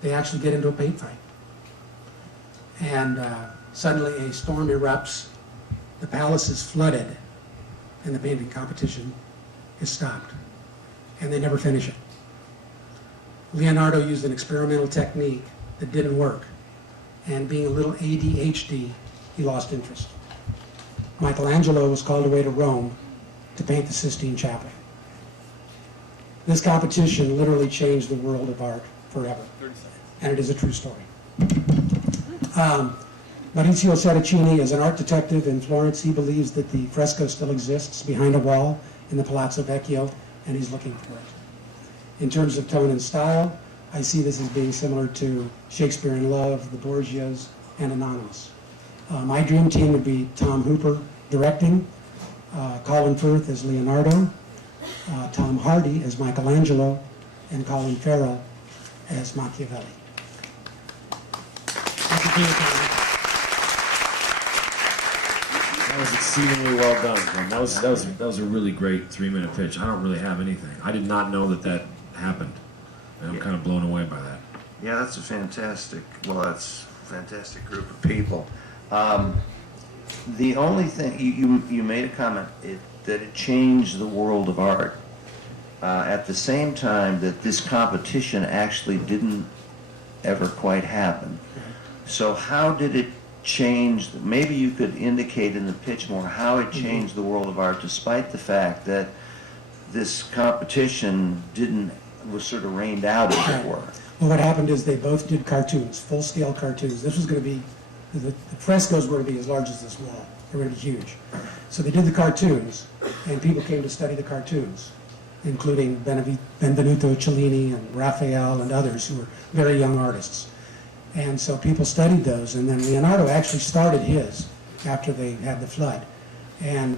they actually get into a paint fight. And suddenly a storm erupts, the palace is flooded, and the painting competition is stopped. And they never finish it. Leonardo used an experimental technique that didn't work, and being a little ADHD, he lost interest. Michelangelo was called away to Rome to paint the Sistine Chapel. This competition literally changed the world of art forever, and it is a true story. Maurizio Saracini is an art detective in Florence. He believes that the fresco still exists behind a wall in the Palazzo Vecchio, and he's looking for it. In terms of tone and style, I see this as being similar to Shakespeare in Love, The Borgias, and Anonymous. My dream team would be Tom Hooper directing, Colin Firth as Leonardo, Tom Hardy as Michelangelo, and Colin Farrell as Machiavelli. That was exceedingly well done, Glenn. That was a really great 3-minute pitch. I don't really have anything. I did not know that happened, and I'm kind of blown away by that. Yeah, that's a fantastic group of people. The only thing, you made a comment that it changed the world of art. At the same time that this competition actually didn't ever quite happen. So how did it change? Maybe you could indicate in the pitch more how it changed the world of art, despite the fact that this competition was sort of rained out, as it were. Well, what happened is they both did cartoons, full-scale cartoons. This was going to be, the frescoes were going to be as large as this wall. They were going to be huge. So they did the cartoons, and people came to study the cartoons, including Benvenuto Cellini and Raphael and others who were very young artists. And so people studied those, and then Leonardo actually started his after they had the flood. And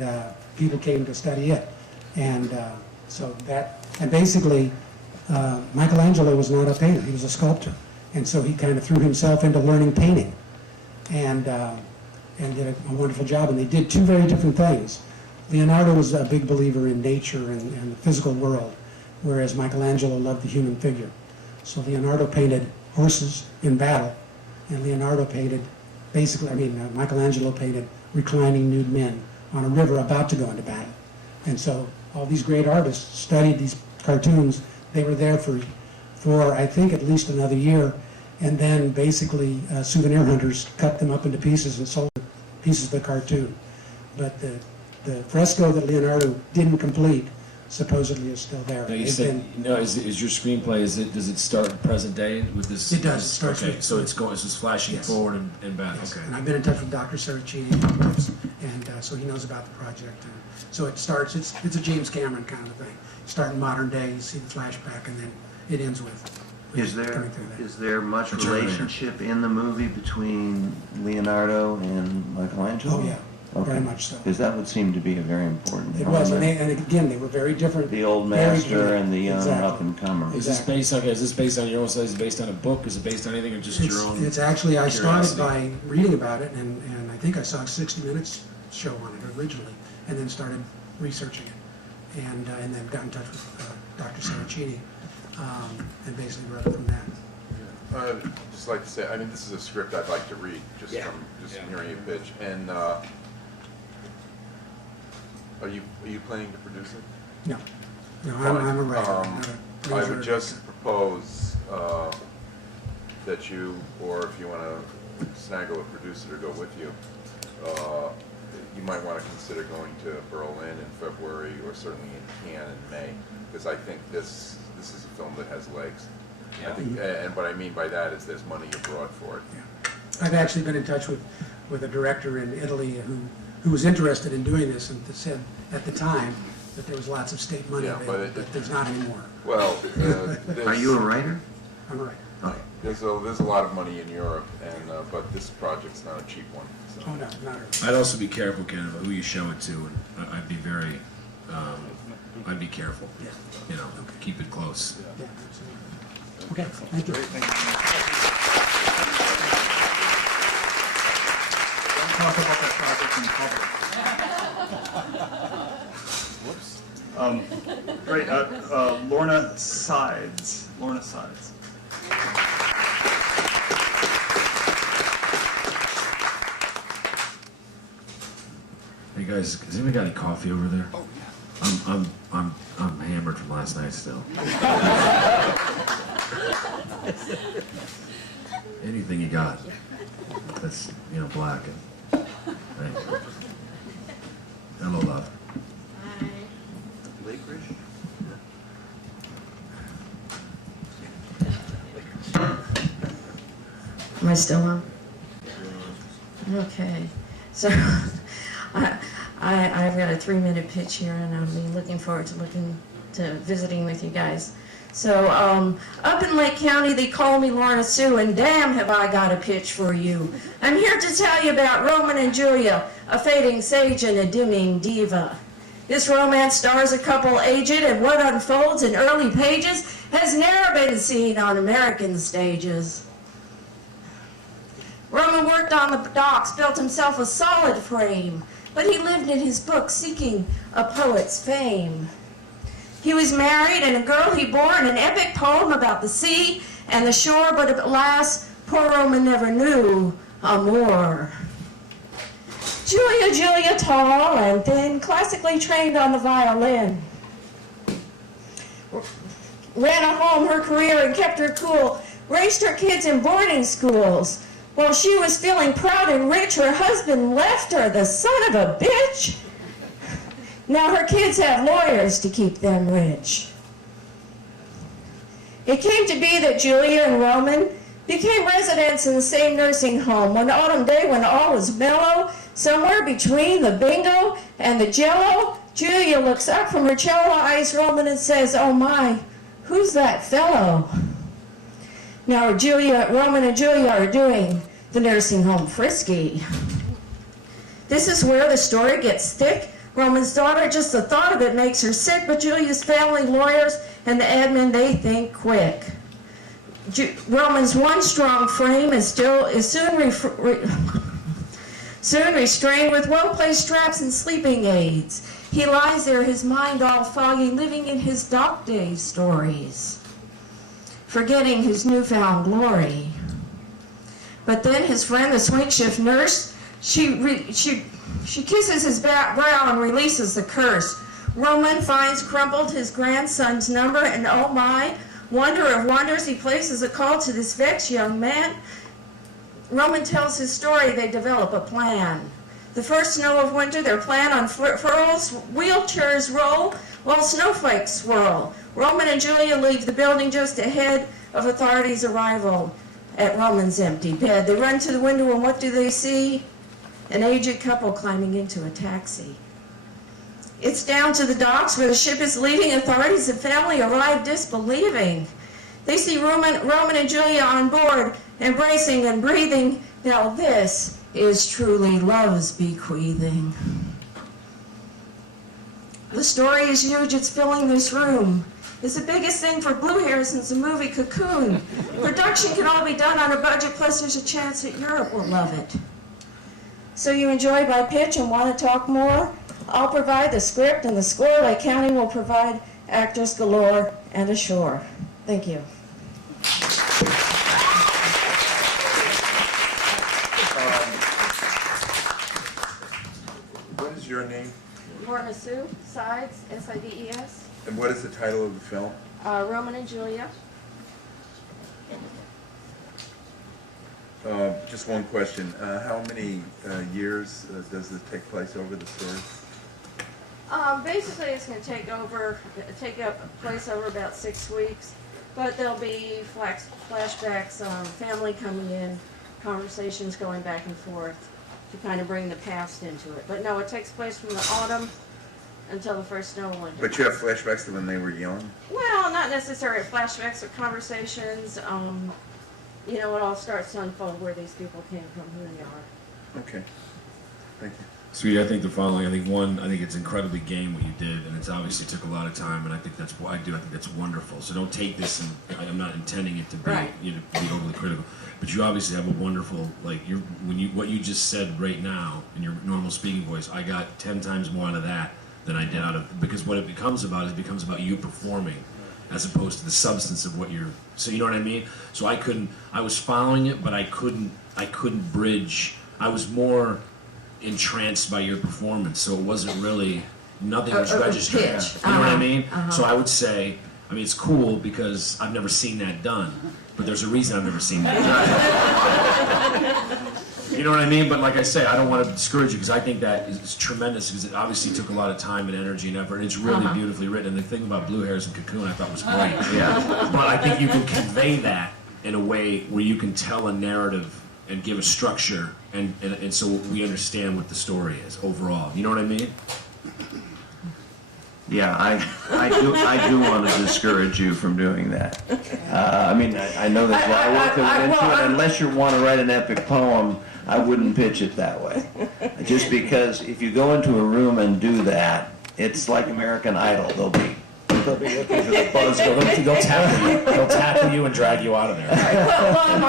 people came to study it. And basically, Michelangelo was not a painter, he was a sculptor. And so he kind of threw himself into learning painting and did a wonderful job. And they did two very different things. Leonardo was a big believer in nature and the physical world, whereas Michelangelo loved the human figure. So Leonardo painted horses in battle, and Michelangelo painted reclining nude men on a river about to go into battle. And so all these great artists studied these cartoons. They were there for I think at least another year, and then basically souvenir hunters cut them up into pieces and sold pieces of the cartoon. But the fresco that Leonardo didn't complete supposedly is still there. Now you said, is your screenplay, does it start present day with this? It does. It starts okay, with, so it's just flashing yes. forward and back. Yes. Okay. And I've been in touch with Dr. Saracini, and so he knows about the project. And so it starts, it's a James Cameron kind of thing. Start in modern day, you see the flashback, and then it ends with Is there much relationship in the movie between Leonardo and Michelangelo? Oh, yeah. Okay. Very much so. Because that would seem to be a very important It was, element. and again, they were very different. The old very master different. and the young Exactly. up-and-comer. Is this based on your own study? Is it based on a book? Is it based on anything, or just your own? It's actually, I started curiosity? by reading about it, and I think I saw a 60 Minutes show on it originally, and then started researching it, and then got in touch with Dr. Saracini, and basically wrote it from that. I'd just like to say, I mean, this is a script I'd like to read, just from hearing you pitch. And are you planning to produce it? No, I'm a writer. not a I producer. would just propose that you, or if you want to snaggle a producer to go with you, you might want to consider going to Berlin in February, or certainly in Cannes in May, because I think this is a film that has legs. I think, and what I mean by that is there's money abroad for it. Yeah. I've actually been in touch with a director in Italy who was interested in doing this and said at the time that there was lots of state money Yeah, available, but there's not anymore. Well, Are you a writer? I'm right. there's a lot of money in Europe, and but this project's not a cheap one. So. Oh, no, not really. I'd also be careful, Ken, about who you show it to, and I'd be very, I'd be careful. Yeah. You know, keep it close. Yeah, absolutely. Okay, thank you. Don't talk about that project in public. Whoops. Great. Lorna Sides. Lorna Sides. Hey guys, has anybody got any coffee over there? Oh yeah. I'm hammered from last night still. Anything you got that's black and thanks. Hello, love. Am I still on? Okay. So I've got a 3-minute pitch here, and I'll be looking forward to visiting with you guys. So up in Lake County, they call me Lorna Sue, and damn have I got a pitch for you. I'm here to tell you about Roman and Julia, a fading sage and a dimming diva. This romance stars a couple aged, and what unfolds in early pages has never been seen on American stages. Roman worked on the docks, built himself a solid frame, but he lived in his book seeking a poet's fame. He was married, and a girl he bore in an epic poem about the sea and the shore, but alas, poor Roman never knew amour. Julia, tall and thin, classically trained on the violin, ran a home, her career, and kept her cool, raised her kids in boarding schools. While she was feeling proud and rich, her husband left her, the son of a bitch. Now her kids have lawyers to keep them rich. It came to be that Julia and Roman became residents in the same nursing home. One autumn day when all was mellow, somewhere between the bingo and the jello, Julia looks up from her cello, eyes Roman, and says, "Oh my, who's that fellow?" Now Roman and Julia are doing the nursing home frisky. This is where the story gets thick. Roman's daughter, just the thought of it makes her sick, but Julia's family, lawyers, and the admin, they think quick. Roman's one strong frame is soon restrained with well-placed straps and sleeping aids. He lies there, his mind all foggy, living in his dock days stories, forgetting his newfound glory. But then his friend, the swing shift nurse, she kisses his brow and releases the curse. Roman finds crumpled his grandson's number, and oh my, wonder of wonders, he places a call to this vexed young man. Roman tells his story, they develop a plan. The first snow of winter, their plan unfurls, wheelchairs roll while snowflakes swirl. Roman and Julia leave the building just ahead of authorities' arrival at Roman's empty bed. They run to the window, and what do they see? An aged couple climbing into a taxi. It's down to the docks where the ship is leaving. Authorities and family arrive disbelieving. They see Roman and Julia on board, embracing and breathing. Now this is truly love's bequeathing. The story is huge, it's filling this room. It's the biggest thing for Blue Hair since the movie Cocoon. Production can all be done on a budget, plus there's a chance that Europe will love it. So you enjoyed my pitch and want to talk more? I'll provide the script and the score. Lake County will provide actors galore and a shore. Thank you. What is your name? Lorna Sue, Sides, S-I-D-E-S. And what is the title of the film? Roman and Julia. Just one question. How many years does this take place over the story? Basically, it's going to take place over about 6 weeks, but there'll be flashbacks, family coming in, conversations going back and forth to kind of bring the past into it. But no, it takes place from the autumn until the first snow and winter. But you have flashbacks to when they were young? Well, not necessarily flashbacks or conversations. You know, it all starts to unfold where these people came from, who they are. Okay. Thank you. Sweet, I think the following. I think it's incredibly game what you did, and it's obviously took a lot of time, and I think that's what I do. I think that's wonderful. So don't take this, and I'm not intending it to be, Right. you know, be overly critical. But you obviously have a wonderful, like, what you just said right now in your normal speaking voice. I got 10 times more out of that than I did out of, because what it becomes about is it becomes about you performing, as opposed to the substance of what you're. So you know what I mean? So I was following it, but I couldn't bridge. I was more entranced by your performance, so it wasn't really, nothing was registered. Pitch. You know what I mean? So I would say, I mean, it's cool because I've never seen that done, but there's a reason I've never seen that done. You know what I mean? But like I say, I don't want to discourage you because I think that is tremendous because it obviously took a lot of time and energy and effort, and it's really beautifully written. And the thing about Blue Hairs and Cocoon I thought was great. Yeah. But I think you can convey that in a way where you can tell a narrative and give a structure, and so we understand what the story is overall. You know what I mean? Yeah, I do want to discourage you from doing that. I mean, I know there's a lot of work that went into it. Unless you want to write an epic poem, I wouldn't pitch it that way. Just because if you go into a room and do that, it's like American Idol. They'll be looking for the buzz. They'll tackle you. They'll tackle you and drag you out of there. Well, I'm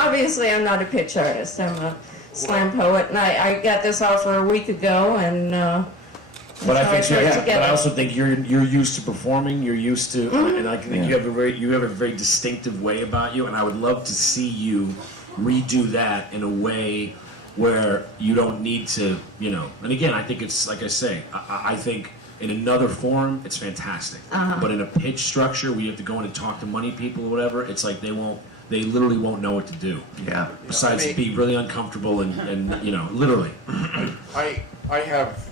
not a pitch artist. I'm a slam poet, and I got this offer a week ago, and But I think, so I put it but together. I also think you're used to performing. You're used to, and I think you have a very distinctive way about you. And I would love to see you redo that in a way where you don't need to, you know. And again, I think it's like I say. I think in another forum, it's fantastic. But in a pitch structure where you have to go in and talk to money people or whatever, it's like they literally won't know what to do. Yeah. Besides be really uncomfortable and you know, literally. I have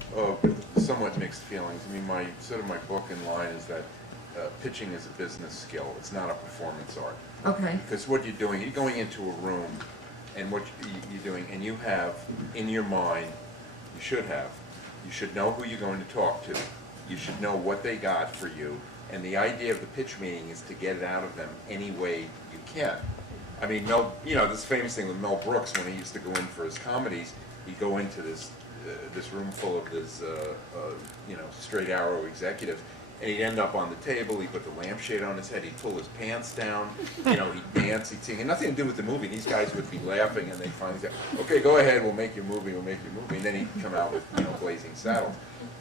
somewhat mixed feelings. I mean, my book in line is that pitching is a business skill. It's not a performance art. Okay. Because what you're doing, you're going into a room, and what you're doing, and you have in your mind, you should know who you're going to talk to. You should know what they got for you. And the idea of the pitch meeting is to get it out of them any way you can. I mean, this famous thing with Mel Brooks when he used to go in for his comedies, he'd go into this room full of this, straight arrow executives, and he'd end up on the table, he'd put the lampshade on his head, he'd pull his pants down, he'd dance, he'd sing, and nothing to do with the movie. These guys would be laughing, and they'd finally say, okay, go ahead, we'll make your movie, and then he'd come out with, Blazing Saddles.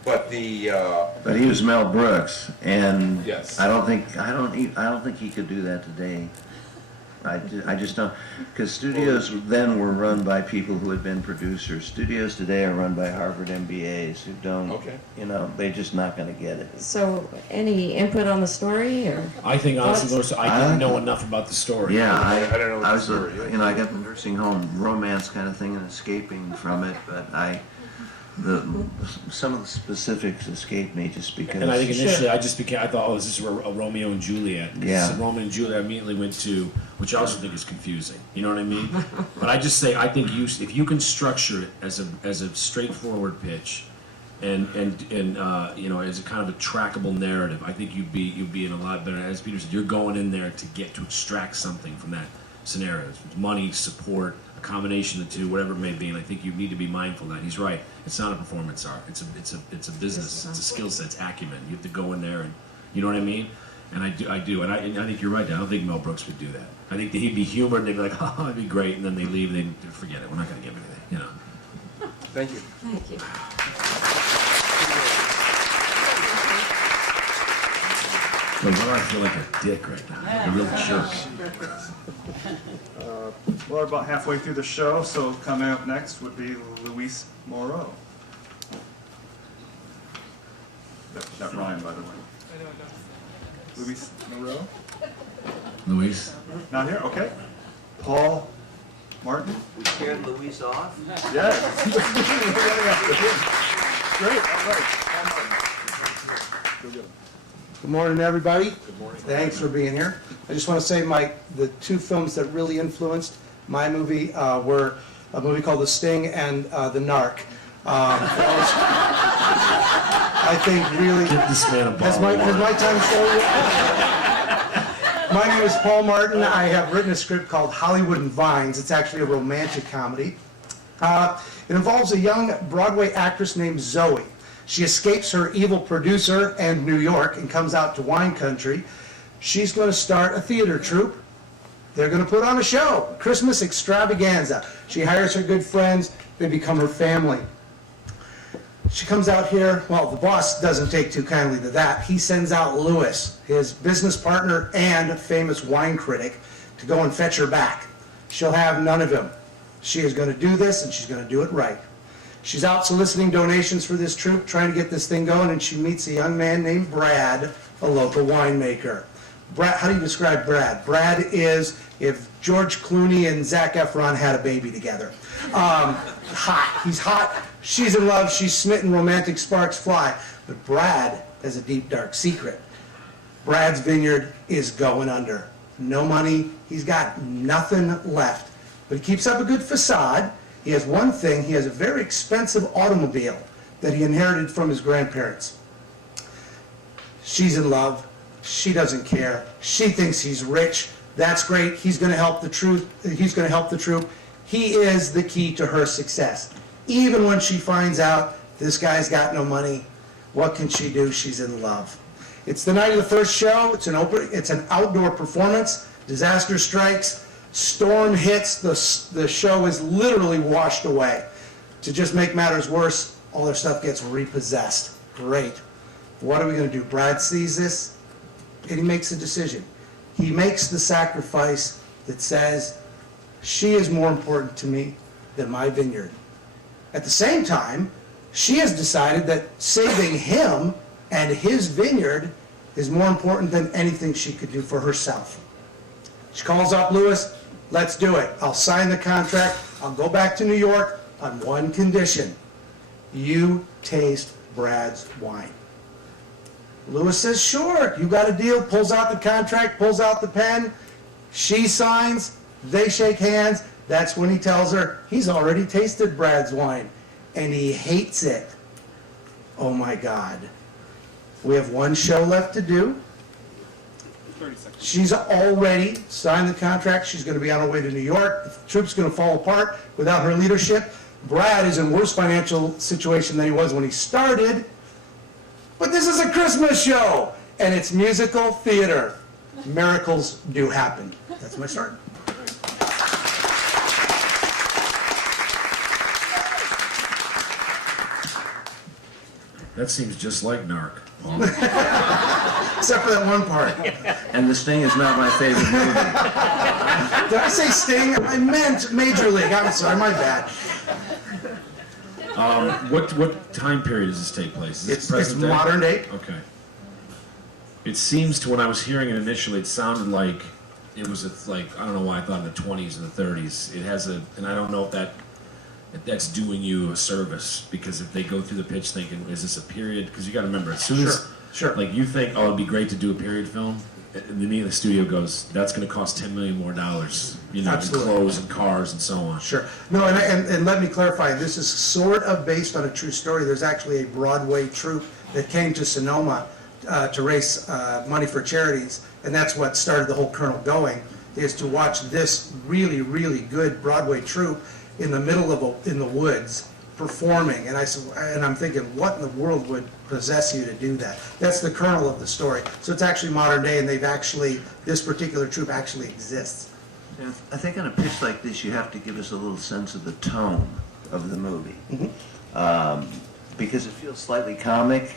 But But he was Mel Brooks, and Yes. I don't think he could do that today. I just don't, because studios then were run by people who had been producers. Studios today are run by Harvard MBAs who don't, they're just not going to get it. So, any input on the story, or? I think honestly, I didn't know enough about the story. Yeah, I don't know what I the was, story is. I got the nursing home romance kind of thing and escaping from it, but some of the specifics escaped me just because. And I think initially I thought, oh, is this a Romeo and Juliet? Yeah. So Romeo and Juliet I immediately went to, which I also think is confusing. You know what I mean? But I just say, I think if you can structure it as a straightforward pitch, and as a kind of a trackable narrative, I think you'd be in a lot better. As Peter said, you're going in there to extract something from that scenario. It's money, support, a combination of the two, whatever it may be. And I think you need to be mindful of that. He's right. It's not a performance art. It's a business. It's a skill set. It's acumen. You have to go in there and, you know what I mean? And I do. And I think you're right. I don't think Mel Brooks would do that. I think that he'd be humored and they'd be like, oh, that'd be great. And then they leave and they forget it. We're not going to give anything, Thank you. Thank you. But why do I feel like a dick right now? A real jerk. Well, we're about halfway through the show, so coming up next would be Luis Moreau. That rhymed, by the way. Luis Moreau? Luis? Not here? Okay. Paul Martin? We scared Luis off? Yes. Great, all right. Paul Martin. Go get him. Good morning, everybody. Good morning. Thanks for being here. I just want to say the two films that really influenced my movie were a movie called The Sting and the Narc. I think really Give this man a bottle has of my water. time started. My name is Paul Martin. I have written a script called Hollywood and Vines. It's actually a romantic comedy. It involves a young Broadway actress named Zoe. She escapes her evil producer and New York and comes out to wine country. She's going to start a theater troupe. They're going to put on a show, Christmas extravaganza. She hires her good friends. They become her family. She comes out here. Well, the boss doesn't take too kindly to that. He sends out Louis, his business partner and famous wine critic, to go and fetch her back. She'll have none of him. She is going to do this, and she's going to do it right. She's out soliciting donations for this troupe, trying to get this thing going, and she meets a young man named Brad, a local winemaker. Brad, how do you describe Brad? Brad is if George Clooney and Zac Efron had a baby together. Hot. He's hot. She's in love. She's smitten. Romantic sparks fly. But Brad has a deep, dark secret. Brad's vineyard is going under. No money. He's got nothing left. But he keeps up a good facade. He has one thing. He has a very expensive automobile that he inherited from his grandparents. She's in love. She doesn't care. She thinks he's rich. That's great. He's going to help the troupe. He's going to help the troupe. He is the key to her success. Even when she finds out this guy's got no money, what can she do? She's in love. It's the night of the first show. It's an outdoor performance. Disaster strikes. Storm hits. The show is literally washed away. To just make matters worse, all their stuff gets repossessed. Great. What are we going to do? Brad sees this, and he makes a decision. He makes the sacrifice that says, she is more important to me than my vineyard. At the same time, she has decided that saving him and his vineyard is more important than anything she could do for herself. She calls up Louis, let's do it. I'll sign the contract. I'll go back to New York on one condition. You taste Brad's wine. Louis says, sure, you got a deal, pulls out the contract, pulls out the pen. She signs, they shake hands. That's when he tells her he's already tasted Brad's wine, and he hates it. Oh my God. We have one show left to do. 30 seconds. She's already signed the contract. She's going to be on her way to New York. The troupe's going to fall apart without her leadership. Brad is in worse financial situation than he was when he started. But this is a Christmas show, and it's musical theater. Miracles do happen. That's my start. That seems just like Narc. Except for that one part. And The Sting is not my favorite movie. Did I say Sting? I meant Major League. I'm sorry, my bad. What time period does this take place? Is this It's present day? modern day. Okay. It seems to, when I was hearing it initially, it sounded like it was like, I don't know why I thought in the 20s and the 30s. It has and I don't know if that's doing you a service, because if they go through the pitch thinking, is this a period? Because you got to remember, as soon as Sure. like you think, oh, it'd be great to do a period film, and the studio goes, that's going to cost $10 million more, in Absolutely. clothes and cars and so on. Sure. No, and let me clarify, this is sort of based on a true story. There's actually a Broadway troupe that came to Sonoma to raise money for charities, and that's what started the whole kernel going, is to watch this really, really good Broadway troupe in the middle of in the woods performing. And I'm thinking, what in the world would possess you to do that? That's the kernel of the story. So it's actually modern day, and this particular troupe actually exists. And I think on a pitch like this, you have to give us a little sense of the tone of the movie. Because it feels slightly comic.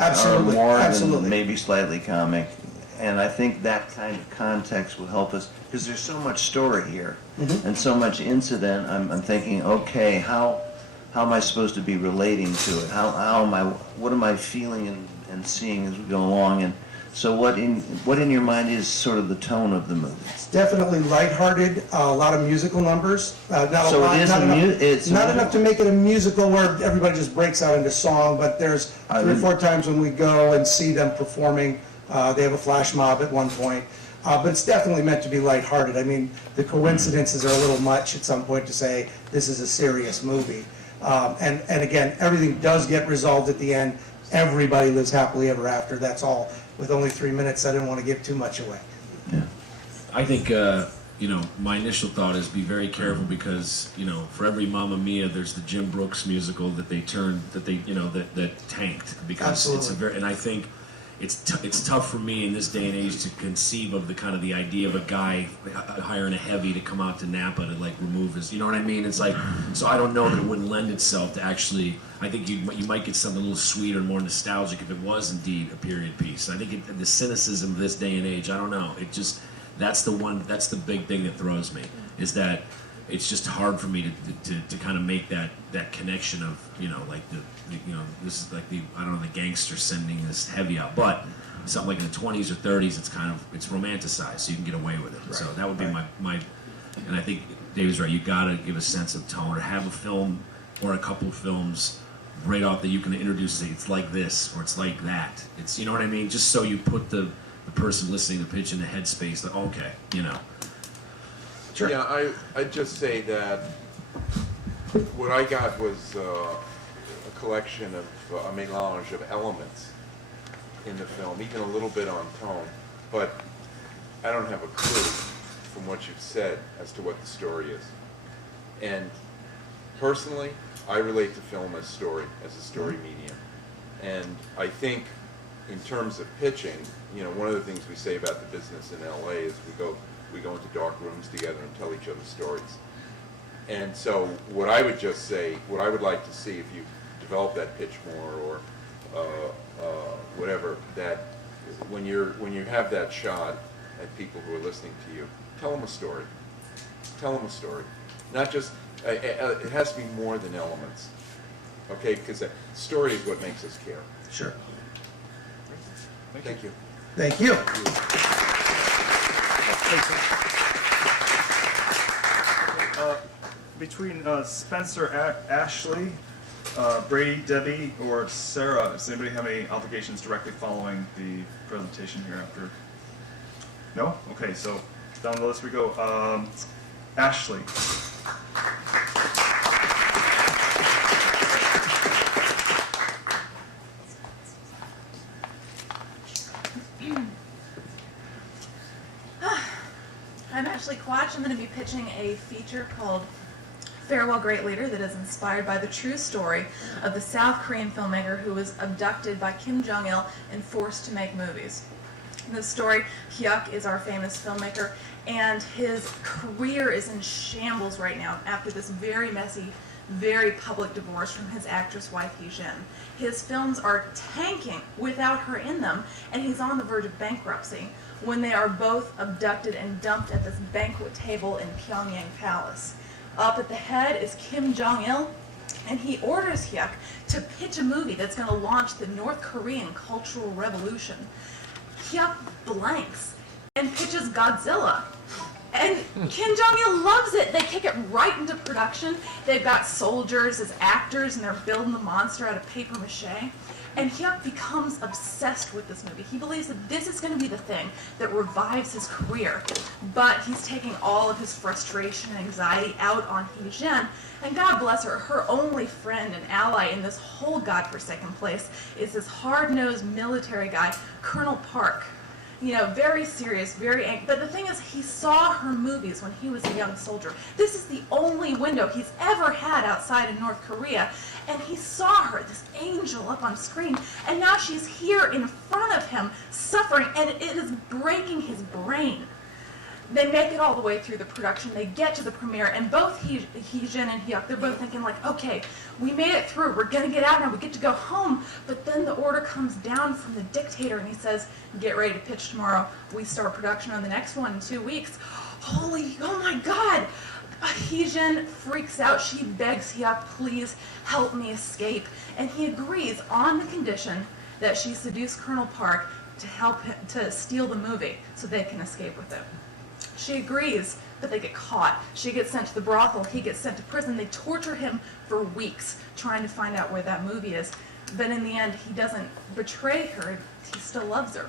Absolutely. Or more Absolutely. than maybe slightly comic. And I think that kind of context will help us, because there's so much story here and so much incident. I'm thinking, okay, how am I supposed to be relating to it? What am I feeling and seeing as we go along? And so what in your mind is sort of the tone of the movie? It's definitely lighthearted, a lot of musical numbers. Not enough to make it a musical where everybody just breaks out into song, but there's 3 or 4 times when we go and see them performing. They have a flash mob at one point. But it's definitely meant to be lighthearted. I mean, the coincidences are a little much at some point to say this is a serious movie. And again, everything does get resolved at the end. Everybody lives happily ever after. That's all. With only 3 minutes, I didn't want to give too much away. I think, my initial thought is be very careful because, for every Mamma Mia, there's the Jim Brooks musical that they tanked because it's and I think it's tough for me in this day and age to conceive of the idea of a guy hiring a heavy to come out to Napa to remove his, you know what I mean? It's so I don't know that it wouldn't lend itself to actually. I think you might get something a little sweeter and more nostalgic if it was indeed a period piece. I think the cynicism of this day and age. I don't know. It just that's the big thing that throws me is that it's just hard for me to kind of make that connection of this is like the gangster sending this heavy out, but something like in the 20s or 30s it's romanticized so you can get away with it. Right. So that would be my and I think David's right. You got to give a sense of tone or have a film or a couple of films right off that you can introduce and say it's like this or it's like that. It's what I mean. Just so you put the person listening to the pitch in the headspace that okay, Sure. Yeah, I'd just say that what I got was a collection of a melange of elements in the film, even a little bit on tone, but I don't have a clue from what you've said as to what the story is. And personally, I relate to film as story, as a story medium. And I think in terms of pitching, one of the things we say about the business in LA is we go into dark rooms together and tell each other stories. And so what I would just say, what I would like to see if you develop that pitch more or whatever, that when you have that shot at people who are listening to you, tell them a story. Tell them a story. Not just, it has to be more than elements. Okay, because the story is what makes us care. Sure. Thank you. Thank you. Between Spencer, Ashley, Brady, Debbie, or Sarah, does anybody have any obligations directly following the presentation here after? No? Okay, so down the list we go. Ashley. I'm Ashley Quatch. I'm going to be pitching a feature called Farewell Great Leader that is inspired by the true story of the South Korean filmmaker who was abducted by Kim Jong-il and forced to make movies. In this story, Hyuk is our famous filmmaker, and his career is in shambles right now after this very messy, very public divorce from his actress wife Hee-jin. His films are tanking without her in them, and he's on the verge of bankruptcy when they are both abducted and dumped at this banquet table in Pyongyang Palace. Up at the head is Kim Jong-il, and he orders Hyuk to pitch a movie that's going to launch the North Korean Cultural Revolution. Hyuk blanks and pitches Godzilla. And Kim Jong-il loves it. They kick it right into production. They've got soldiers as actors, and they're building the monster out of paper mache. And Hyuk becomes obsessed with this movie. He believes that this is going to be the thing that revives his career. But he's taking all of his frustration and anxiety out on Hee-jin. And God bless her, her only friend and ally in this whole godforsaken place is this hard-nosed military guy, Colonel Park. Very serious, very angry. But the thing is, he saw her movies when he was a young soldier. This is the only window he's ever had outside of North Korea. And he saw her, this angel up on screen, and now she's here in front of him, suffering, and it is breaking his brain. They make it all the way through the production. They get to the premiere, and both Hee-jin and Hyuk, they're both thinking like, okay, we made it through. We're going to get out now. We get to go home. But then the order comes down from the dictator, and he says, get ready to pitch tomorrow. We start production on the next one in 2 weeks. Oh my God. Hee-jin freaks out. She begs Hyuk, please help me escape. And he agrees on the condition that she seduce Colonel Park to help him to steal the movie so they can escape with it. She agrees, but they get caught. She gets sent to the brothel. He gets sent to prison. They torture him for weeks trying to find out where that movie is. But in the end, he doesn't betray her. He still loves her.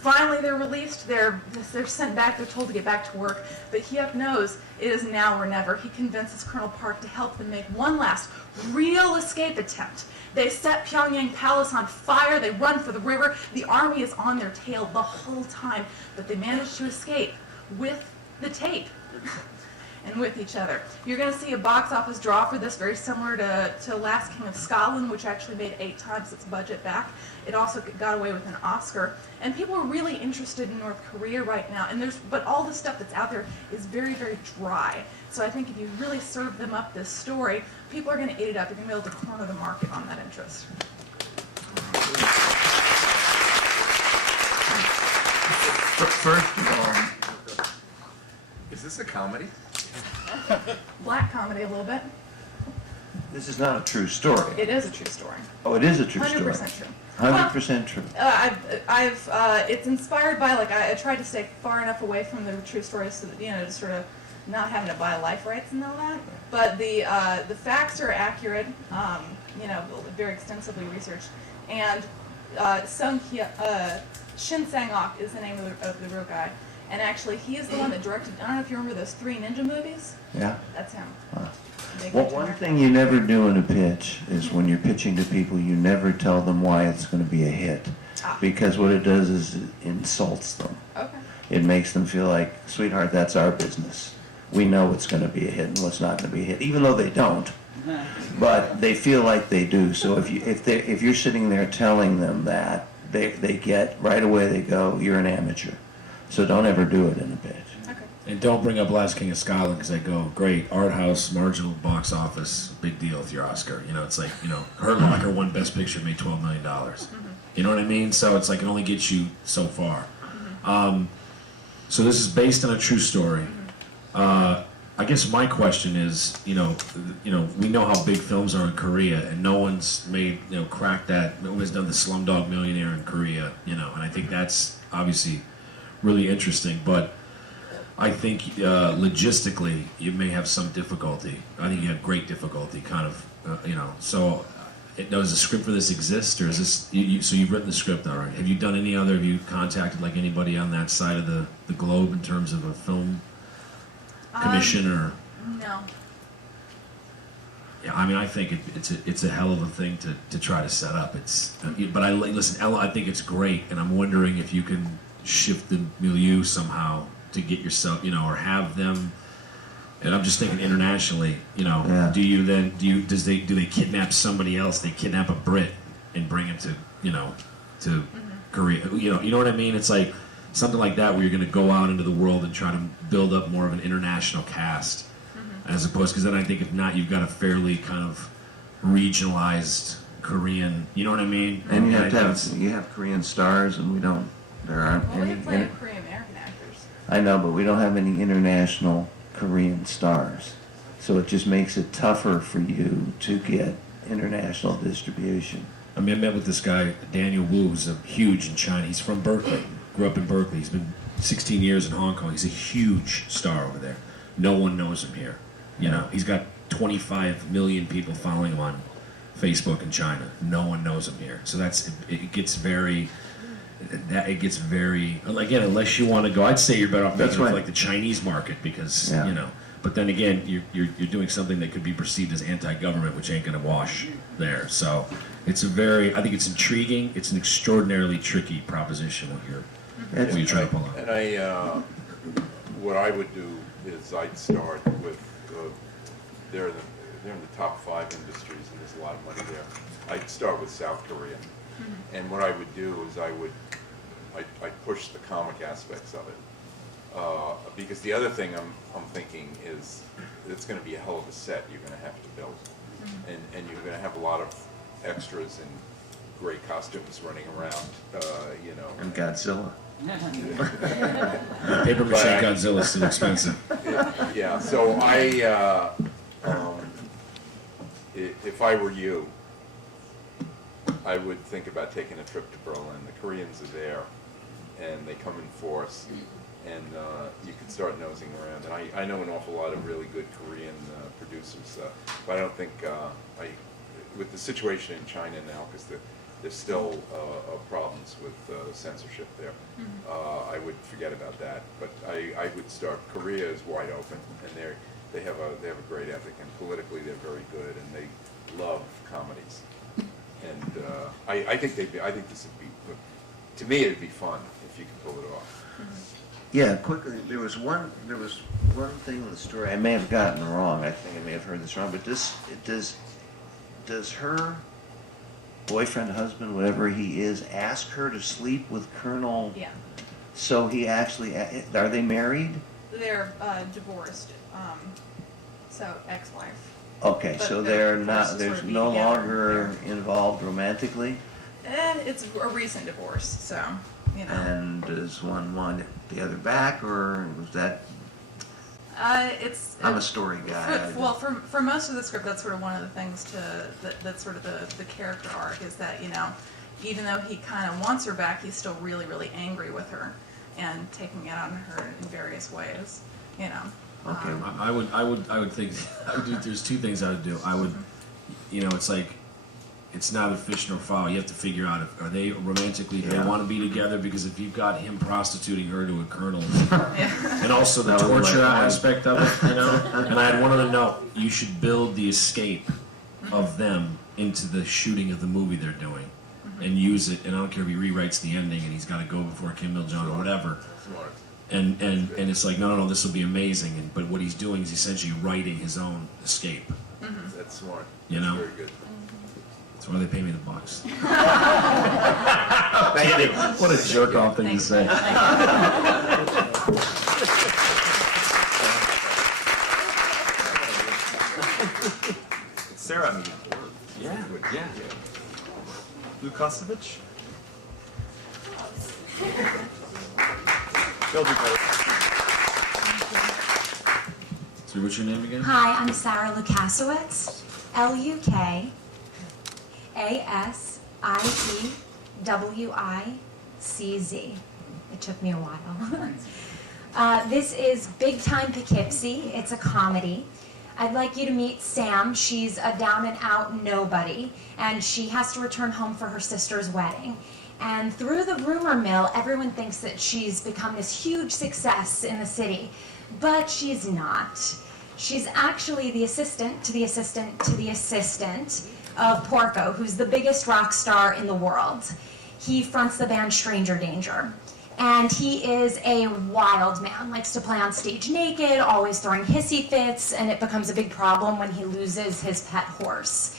Finally, they're released. They're sent back. They're told to get back to work. But Hyuk knows it is now or never. He convinces Colonel Park to help them make one last real escape attempt. They set Pyongyang Palace on fire. They run for the river. The army is on their tail the whole time. But they manage to escape with the tape and with each other. You're going to see a box office draw for this very similar to Last King of Scotland, which actually made 8 times its budget back. It also got away with an Oscar. And people are really interested in North Korea right now. But all the stuff that's out there is very, very dry. So I think if you really serve them up this story, people are going to eat it up. You're going to be able to corner the market on that interest. First of all, is this a comedy? Black comedy a little bit. This is not a true story. It is a true story. Oh, it is a true story. 100% true. 100% true. It's inspired by, like, I tried to stay far enough away from the true stories so that, to sort of not having to buy life rights and all that. But the facts are accurate, very extensively researched. And Shin Sang-ok is the name of the real guy. And actually, he is the one that directed, I don't know if you remember those 3 ninja movies? Yeah. That's him. Well, one thing you never do in a pitch is when you're pitching to people, you never tell them why it's going to be a hit. Because what it does is it insults them. Okay. It makes them feel like, sweetheart, that's our business. We know what's going to be a hit and what's not going to be a hit, even though they don't. But they feel like they do. So if you're sitting there telling them that, they get, right away they go, you're an amateur. So don't ever do it in a pitch. Okay. And don't bring up Last King of Scotland because I go, great, art house, marginal box office, big deal with your Oscar. It's like, Hurt Locker won Best Picture, made $12 million. You know what I mean? So it's like it only gets you so far. So this is based on a true story. I guess my question is, we know how big films are in Korea, and no one's made, cracked that. No one's done the Slumdog Millionaire in Korea, and I think that's obviously really interesting. But I think logistically, you may have some difficulty. I think you have great difficulty, kind of, So, does the script for this exist, or is this? So you've written the script, all right? Have you done any other? Have you contacted like anybody on that side of the globe in terms of a film commission or? No. Yeah, I think it's a hell of a thing to try to set up. But I think it's great, and I'm wondering if you can shift the milieu somehow to get yourself, or have them. And I'm just thinking internationally, Yeah. do they kidnap somebody else? They kidnap a Brit and bring him to Korea. You know what I mean? It's like something like that where you're going to go out into the world and try to build up more of an international cast, as opposed, because then I think if not, you've got a fairly kind of regionalized Korean. You know what I mean? And you have Korean stars, and there aren't Well, any. you're playing Korean American actors. I know, but we don't have any international Korean stars. So it just makes it tougher for you to get international distribution. I met with this guy, Daniel Wu, who's huge in China. He's from Berkeley, grew up in Berkeley. He's been 16 years in Hong Kong. He's a huge star over there. No one knows him here. He's got 25 million people following him on Facebook in China. No one knows him here. So it gets very, again, unless you want to go, I'd say you're better off making it for like the Chinese market because, but then again, you're doing something that could be perceived as anti-government, which ain't going to wash there. So I think it's intriguing. It's an extraordinarily tricky proposition what you're trying to pull on. And what I would do is I'd start with, they're in the top 5 industries, and there's a lot of money there. I'd start with South Korea. And what I would do is I'd push the comic aspects of it. Because the other thing I'm thinking is it's going to be a hell of a set you're going to have to build. And you're going to have a lot of extras in great costumes running around, And Godzilla. Paper mache Godzilla is still expensive. Yeah, so if I were you, I would think about taking a trip to Berlin. The Koreans are there, and they come in force, and you can start nosing around. And I know an awful lot of really good Korean producers, but I don't think with the situation in China now, because there's still problems with censorship there. I would forget about that, but I would start. Korea is wide open, and they have a great ethic, and politically they're very good, and they love comedies. And I think this would be, to me, it'd be fun if you could pull it off. Yeah, quickly, there was one thing in the story I may have gotten wrong. I think I may have heard this wrong, but does her boyfriend, husband, whatever he is, ask her to sleep with Colonel? Yeah. So he actually, are they married? They're divorced, so ex-wife. Okay, But so they're they're not, forced to there's sort of be no together. longer involved romantically? It's a recent divorce, so, you know. And does one want the other back, or was that? I'm a story guy. For most of the script, that's sort of one of the things that's sort of the character arc is that, you know, even though he kind of wants her back, he's still really, really angry with her and taking it on her in various ways, you know. Okay. I would think there's two things I would do. I would, you know, it's like, it's not a fish nor fowl. You have to figure out if are they romantically, if they want to be together, because if you've got him prostituting her to a colonel, and also the torture aspect of it, you know. And I had one other note: you should build the escape of them into the shooting of the movie they're doing, and use it. And I don't care if he rewrites the ending and he's got to go before Kim Il-jung or whatever. And it's like, no, this will be amazing. But what he's doing is essentially writing his own escape. That's smart. You know? Very good. That's why they pay me the bucks. Thank you. What a jerk off thing to say. Sarah, Yeah. Lukasevich? They'll do better. So what's your name again? Hi, I'm Sarah Lukasiewicz, Lukasitwicz. It took me a while. This is Big Time Poughkeepsie. It's a comedy. I'd like you to meet Sam. She's a down and out nobody, and she has to return home for her sister's wedding. And through the rumor mill, everyone thinks that she's become this huge success in the city, but she's not. She's actually the assistant to the assistant to the assistant of Porco, who's the biggest rock star in the world. He fronts the band Stranger Danger. And he is a wild man, likes to play on stage naked, always throwing hissy fits, and it becomes a big problem when he loses his pet horse.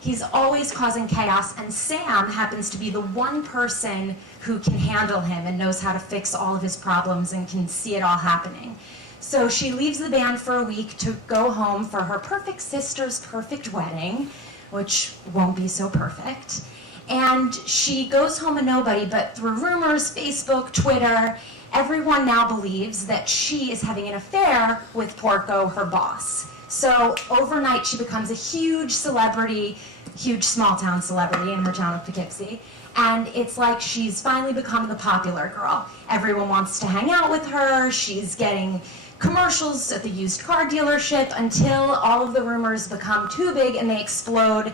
He's always causing chaos, and Sam happens to be the one person who can handle him and knows how to fix all of his problems and can see it all happening. So she leaves the band for a week to go home for her perfect sister's perfect wedding, which won't be so perfect. And she goes home a nobody, but through rumors, Facebook, Twitter, everyone now believes that she is having an affair with Porco, her boss. So overnight, she becomes a huge celebrity, huge small-town celebrity in her town of Poughkeepsie. And it's like she's finally become the popular girl. Everyone wants to hang out with her. She's getting commercials at the used car dealership until all of the rumors become too big and they explode.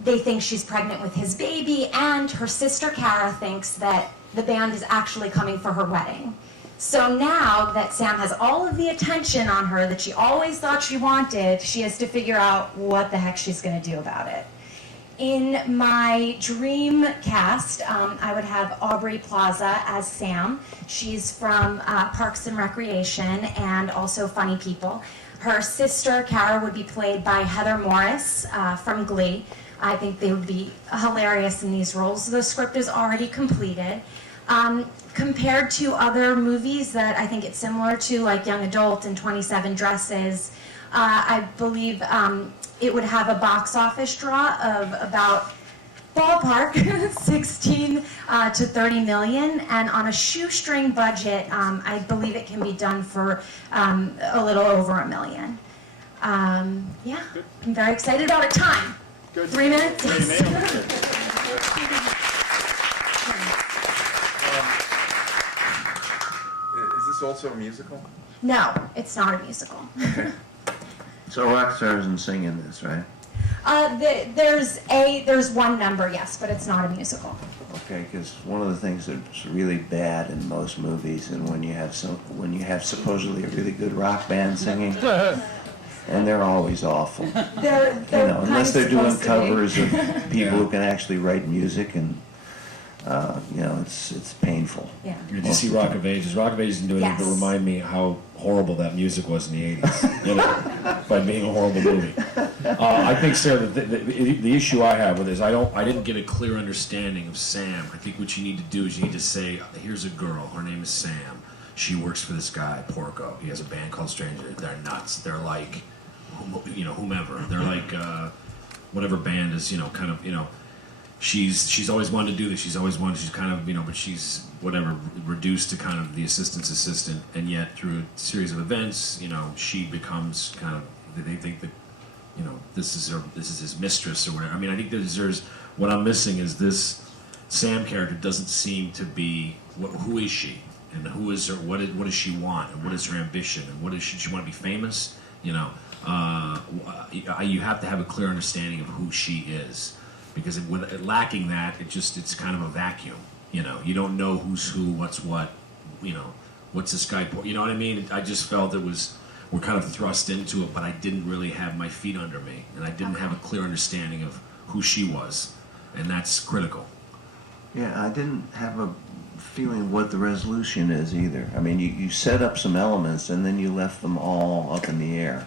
They think she's pregnant with his baby, and her sister Kara thinks that the band is actually coming for her wedding. So now that Sam has all of the attention on her that she always thought she wanted, she has to figure out what the heck she's going to do about it. In my dream cast, I would have Aubrey Plaza as Sam. She's from Parks and Recreation and also Funny People. Her sister Kara would be played by Heather Morris from Glee. I think they would be hilarious in these roles. The script is already completed. Compared to other movies that I think it's similar to, like Young Adult and 27 Dresses, I believe it would have a box office draw of about ballpark 16 to 30 million, and on a shoestring budget, I believe it can be done for a little over $1 million. Yeah, I'm very excited about it. Time. Good. 3 minutes? Yeah, you nailed it. Is this also a musical? No, it's not a musical. So rock stars and singing this, right? There's one number, yes, but it's not a musical. Okay, because one of the things that's really bad in most movies, and when you have supposedly a really good rock band singing, and they're always awful. They're unless they're doing supposed to be. covers of people Yeah. who can actually write music, and it's painful. Yeah. Did you see Rock of Ages? Rock of Ages didn't do anything but Yes. remind me how horrible that music was in the 80s, by being a horrible movie. I think, Sarah, the issue I have with this, I didn't get a clear understanding of Sam. I think what you need to do is you need to say, here's a girl, her name is Sam. She works for this guy, Porco. He has a band called Stranger. They're nuts. They're like, whomever. They're like, whatever band is, kind of, she's always wanted to do this. She's kind of, but she's whatever, reduced to kind of the assistant's assistant, and yet through a series of events, she becomes kind of, they think that, this is his mistress or whatever. I mean, I think there's what I'm missing is this Sam character doesn't seem to be, who is she? And who is her, what does she want? And what is her ambition? And what does she want to be famous? You have to have a clear understanding of who she is. Because with lacking that, it's kind of a vacuum. You don't know who's who, what's what. What's this guy? You know what I mean? I just felt we're kind of thrust into it, but I didn't really have my feet under me, and I didn't have a clear understanding of who she was, and that's critical. Yeah, I didn't have a feeling what the resolution is either. I mean, you set up some elements and then you left them all up in the air.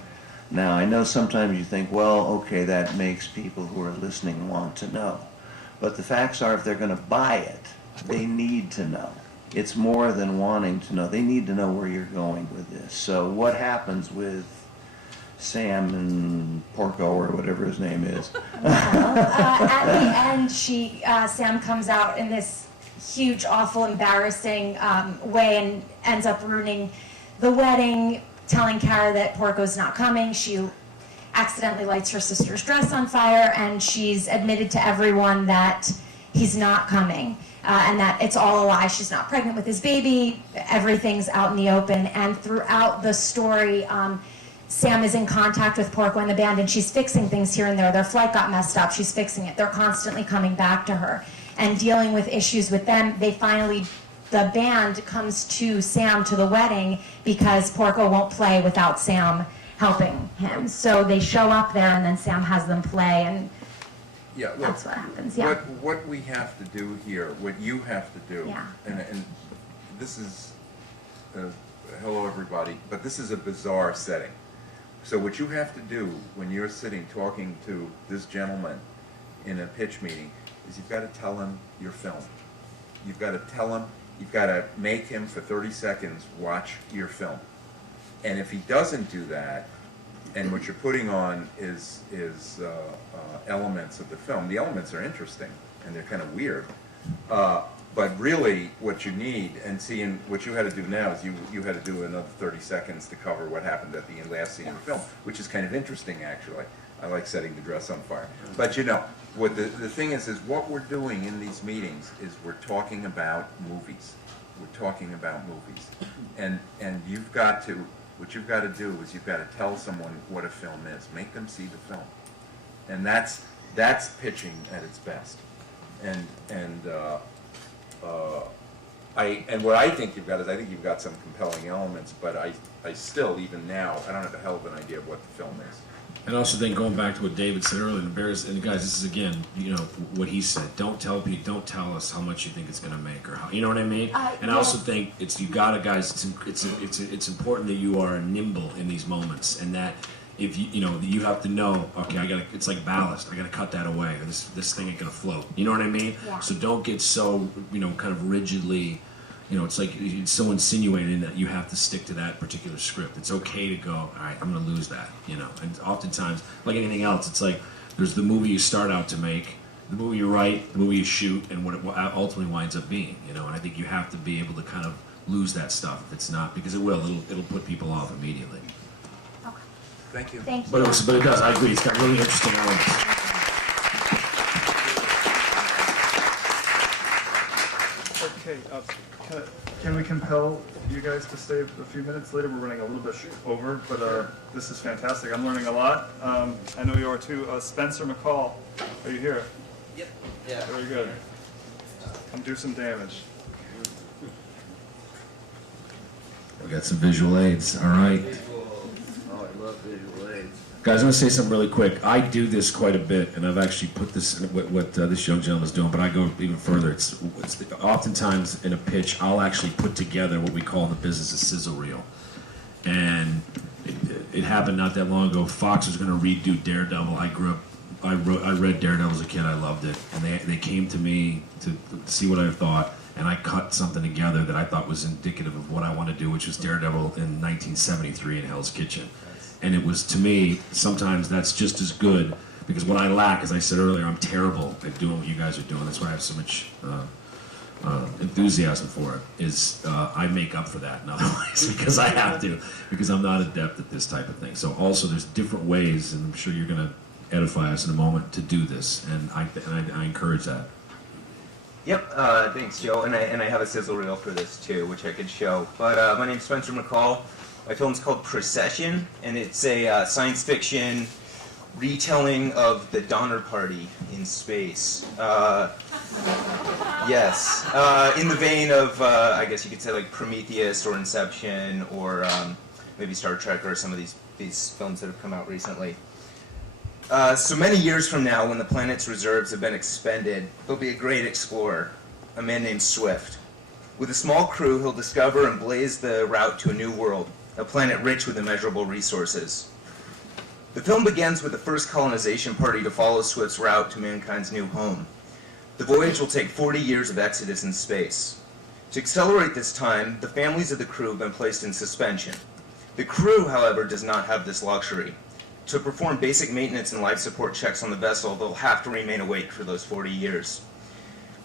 Now, I know sometimes you think, well, okay, that makes people who are listening want to know. But the facts are, if they're going to buy it, they need to know. It's more than wanting to know. They need to know where you're going with this. So what happens with Sam and Porco, or whatever his name is? At the end, Sam comes out in this huge, awful, embarrassing way and ends up ruining the wedding, telling Kara that Porco's not coming. She accidentally lights her sister's dress on fire, and she's admitted to everyone that he's not coming, and that it's all a lie. She's not pregnant with his baby. Everything's out in the open. And throughout the story, Sam is in contact with Porco and the band, and she's fixing things here and there. Their flight got messed up. She's fixing it. They're constantly coming back to her and dealing with issues with them. The band comes to Sam to the wedding because Porco won't play without Sam helping him. So they show up there, and then Sam has them play, and Yeah, look, that's what happens. Yeah. what we have to do here, what you have to do, Yeah. and this is, hello everybody, but this is a bizarre setting. So what you have to do when you're sitting talking to this gentleman in a pitch meeting is you've got to tell him your film. You've got to tell him, you've got to make him for 30 seconds watch your film. And if he doesn't do that, and what you're putting on is elements of the film, the elements are interesting and they're kind of weird. But really, what you need, and seeing what you had to do now is you had to do another 30 seconds to cover what happened at the last scene of the film, which is kind of interesting, actually. I like setting the dress on fire. But what the thing is what we're doing in these meetings is we're talking about movies. We're talking about movies. And you've got to, what you've got to do is you've got to tell someone what a film is. Make them see the film. And that's pitching at its best. And what I think you've got is, I think you've got some compelling elements, but I still, even now, I don't have a hell of an idea of what the film is. And also then going back to what David said earlier, and guys, this is again, what he said. Don't tell us how much you think it's going to make, or how, you know what I mean. And I also think it's important that you are nimble in these moments, and that if you have to know, okay, it's like ballast. I got to cut that away, or this thing ain't going to float. You know what I mean? Yeah. So don't get so kind of rigidly. It's like it's so insinuating that you have to stick to that particular script. It's okay to go, all right, I'm going to lose that, And oftentimes, like anything else, it's like there's the movie you start out to make, the movie you write, the movie you shoot, and what it ultimately winds up being, And I think you have to be able to kind of lose that stuff if it's not, because it'll put people off immediately. Okay. Thank you. Thank you. But it does. I agree. It's got really interesting elements. Okay, can we compel you guys to stay a few minutes later? We're running a little bit over, but this is fantastic. I'm learning a lot. I know you are too. Spencer McCall, are you here? Yep. Yeah. Very good. Come do some damage. We got some visual aids, all right. Oh, I love visual aids. Guys, I'm going to say something really quick. I do this quite a bit, and I've actually put this in what this young gentleman's doing, but I go even further. Oftentimes in a pitch, I'll actually put together what we call in the business a sizzle reel. And it happened not that long ago. Fox was going to redo Daredevil. I read Daredevil as a kid. I loved it. And they came to me to see what I thought, and I cut something together that I thought was indicative of what I want to do, which was Daredevil in 1973 in Hell's Kitchen. And it was, to me, sometimes that's just as good, because what I lack, as I said earlier, I'm terrible at doing what you guys are doing. That's why I have so much enthusiasm for it, is I make up for that in other ways, because I have to, because I'm not adept at this type of thing. So also there's different ways, and I'm sure you're going to edify us in a moment, to do this, and I encourage that. Yep, thanks, Joe. And I have a sizzle reel for this too, which I could show. But my name's Spencer McCall. My film's called Procession, and it's a science fiction retelling of the Donner Party in space. Yes, in the vein of, I guess you could say, like Prometheus or Inception, or maybe Star Trek, or some of these films that have come out recently. So many years from now, when the planet's reserves have been expended, there'll be a great explorer, a man named Swift. With a small crew, he'll discover and blaze the route to a new world, a planet rich with immeasurable resources. The film begins with the first colonization party to follow Swift's route to mankind's new home. The voyage will take 40 years of exodus in space. To accelerate this time, the families of the crew have been placed in suspension. The crew, however, does not have this luxury. To perform basic maintenance and life support checks on the vessel, they'll have to remain awake for those 40 years.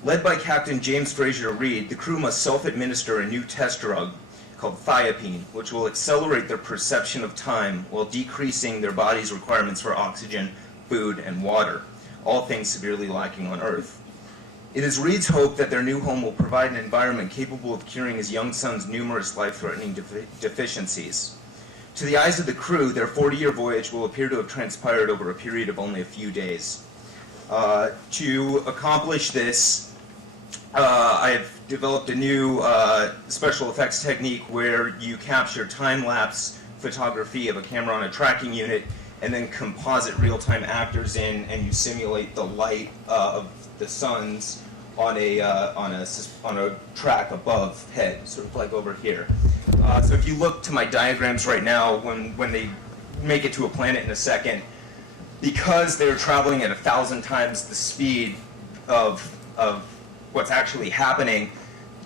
Led by Captain James Fraser Reed, the crew must self-administer a new test drug called thiopine, which will accelerate their perception of time while decreasing their body's requirements for oxygen, food, and water, all things severely lacking on Earth. It is Reed's hope that their new home will provide an environment capable of curing his young son's numerous life-threatening deficiencies. To the eyes of the crew, their 40-year voyage will appear to have transpired over a period of only a few days. To accomplish this, I've developed a new special effects technique where you capture time-lapse photography of a camera on a tracking unit and then composite real-time actors in, and you simulate the light of the suns on a track above head, sort of like over here. So if you look to my diagrams right now, when they make it to a planet in a second, because they're traveling at 1,000 times the speed of what's actually happening,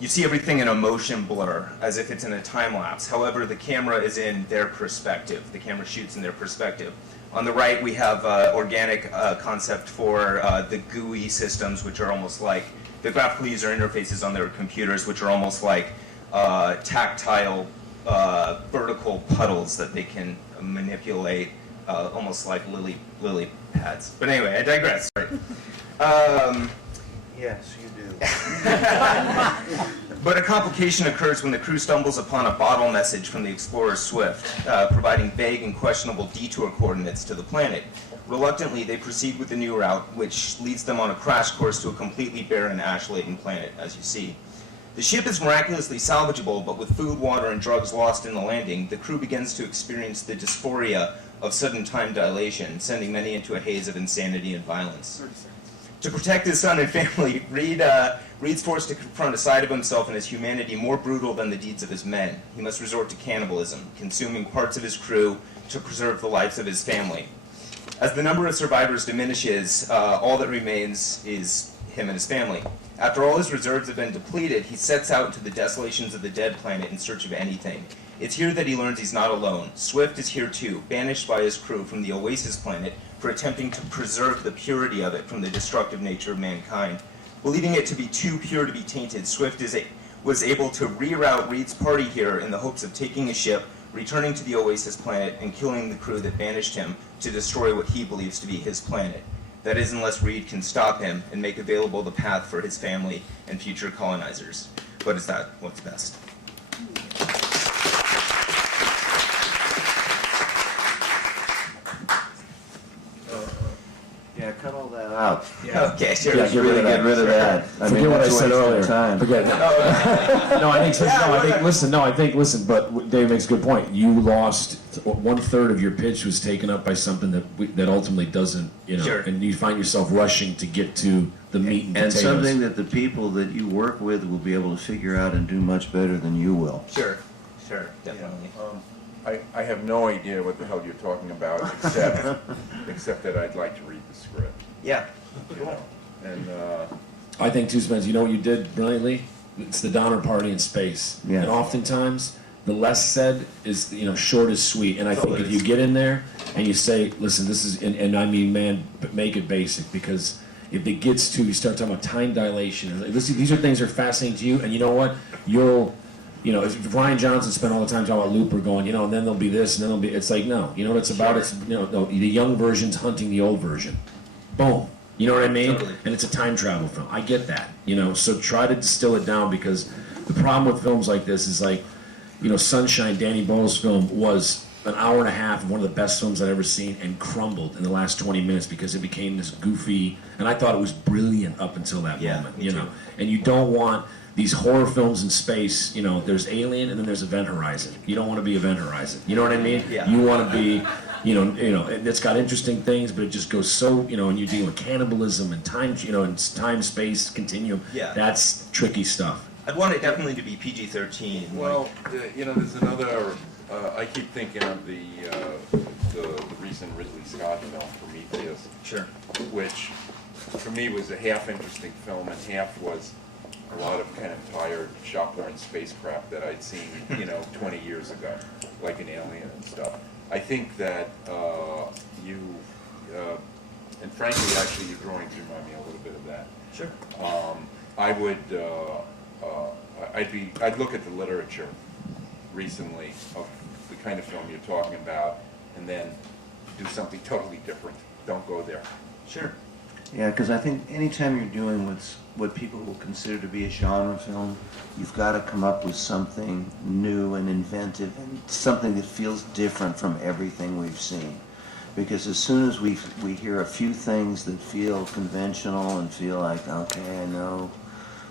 you see everything in a motion blur, as if it's in a time lapse. However, the camera is in their perspective. The camera shoots in their perspective. On the right, we have organic concept for the GUI systems, which are almost like the graphical user interfaces on their computers, which are almost like tactile vertical puddles that they can manipulate, almost like lily pads. But anyway, I digress. Yes, you do. But a complication occurs when the crew stumbles upon a bottle message from the explorer Swift, providing vague and questionable detour coordinates to the planet. Reluctantly, they proceed with the new route, which leads them on a crash course to a completely barren, ash-laden planet, as you see. The ship is miraculously salvageable, but with food, water, and drugs lost in the landing, the crew begins to experience the dysphoria of sudden time dilation, sending many into a haze of insanity and violence. To protect his son and family, Reed's forced to confront a side of himself and his humanity more brutal than the deeds of his men. He must resort to cannibalism, consuming parts of his crew to preserve the lives of his family. As the number of survivors diminishes, all that remains is him and his family. After all his reserves have been depleted, he sets out into the desolations of the dead planet in search of anything. It's here that he learns he's not alone. Swift is here too, banished by his crew from the Oasis planet for attempting to preserve the purity of it from the destructive nature of mankind. Believing it to be too pure to be tainted, Swift was able to reroute Reed's party here in the hopes of taking a ship, returning to the Oasis planet, and killing the crew that banished him to destroy what he believes to be his planet. That is, unless Reed can stop him and make available the path for his family and future colonizers. But is that what's best? Yeah, cut all that out. Yeah. Okay, sure. Yeah, get rid of Get rid of that. Forget what I that's said wasting earlier. time. Forget that. No, I think listen, but Dave makes a good point. You lost 1/3 of your pitch was taken up by something that ultimately doesn't, Sure. and you find yourself rushing to get to the meat and And potatoes. something that the people that you work with will be able to figure out and do much better than you will. Sure, definitely. I have no idea what the hell you're talking about, except that I'd like to read the script. Yeah. You know, and I think too, Spence, you know what you did brilliantly? It's the Donner Party in space. Yeah. And oftentimes, the less said is, short is sweet. And I think if you get in there and you say, listen, this is, and I mean, man, make it basic, because if it gets to, you start talking about time dilation, these are things that are fascinating to you, and you know what? If Ryan Johnson spent all the time talking about Looper going, and then there'll be this, and then there'll be, it's like, no. You know what it's about? Sure. It's, the young version's hunting the old version. Boom. You know what I mean? Totally. And it's a time travel film. I get that. So try to distill it down, because the problem with films like this is like, Sunshine, Danny Boyle's film, was an hour and a half of one of the best films I've ever seen, and crumbled in the last 20 minutes because it became this goofy, and I thought it was brilliant up until that moment, me too. And you don't want these horror films in space, there's Alien and then there's Event Horizon. You don't want to be Event Horizon. You know what I mean? Yeah. You want to be, it's got interesting things, but it just goes so, and you deal with cannibalism and time, and time space continuum. Yeah. That's tricky stuff. I'd want it definitely to be PG-13. well, there's another. I keep thinking of the recent Ridley Scott film Prometheus, Sure. which for me was a half interesting film and half was a lot of kind of tired shop-worn spacecraft that I'd seen, 20 years ago, like an Alien and stuff. I think that and frankly, actually, your drawings remind me a little bit of that. Sure. I would, I'd look at the literature recently of the kind of film you're talking about, and then do something totally different. Don't go there. Sure. Yeah, because I think anytime you're doing what people will consider to be a genre film, you've got to come up with something new and inventive and something that feels different from everything we've seen. Because as soon as we hear a few things that feel conventional and feel like, okay, I know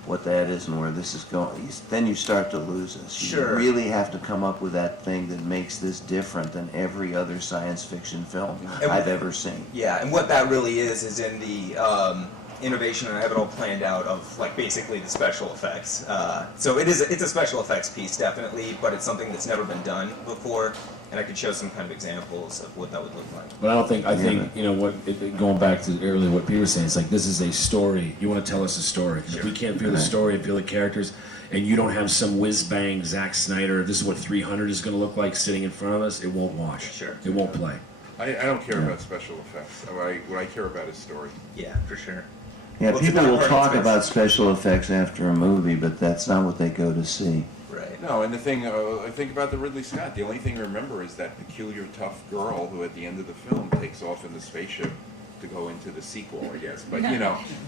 what that is and where this is going, then you start to lose us. Sure. You really have to come up with that thing that makes this different than every other science fiction film I've ever seen. Yeah, and what that really is in the innovation, and I have it all planned out, of like basically the special effects. So it's a special effects piece, definitely, but it's something that's never been done before, and I could show some kind of examples of what that would look like. But I think, going back to earlier what Peter was saying, it's like, this is a story. You want to tell us a story. If we can't feel the story and feel the characters, and you don't have some whiz-bang Zack Snyder, this is what 300 is going to look like sitting in front of us, it won't wash. Sure. It won't play. I don't care about special effects. What I care about is story. Yeah, for sure. Yeah, Well, it's people about will art talk space. about special effects after a movie, but that's not what they go to see. Right. No, and the thing, I think about the Ridley Scott, the only thing I remember is that peculiar tough girl who at the end of the film takes off in the spaceship to go into the sequel, I guess. But,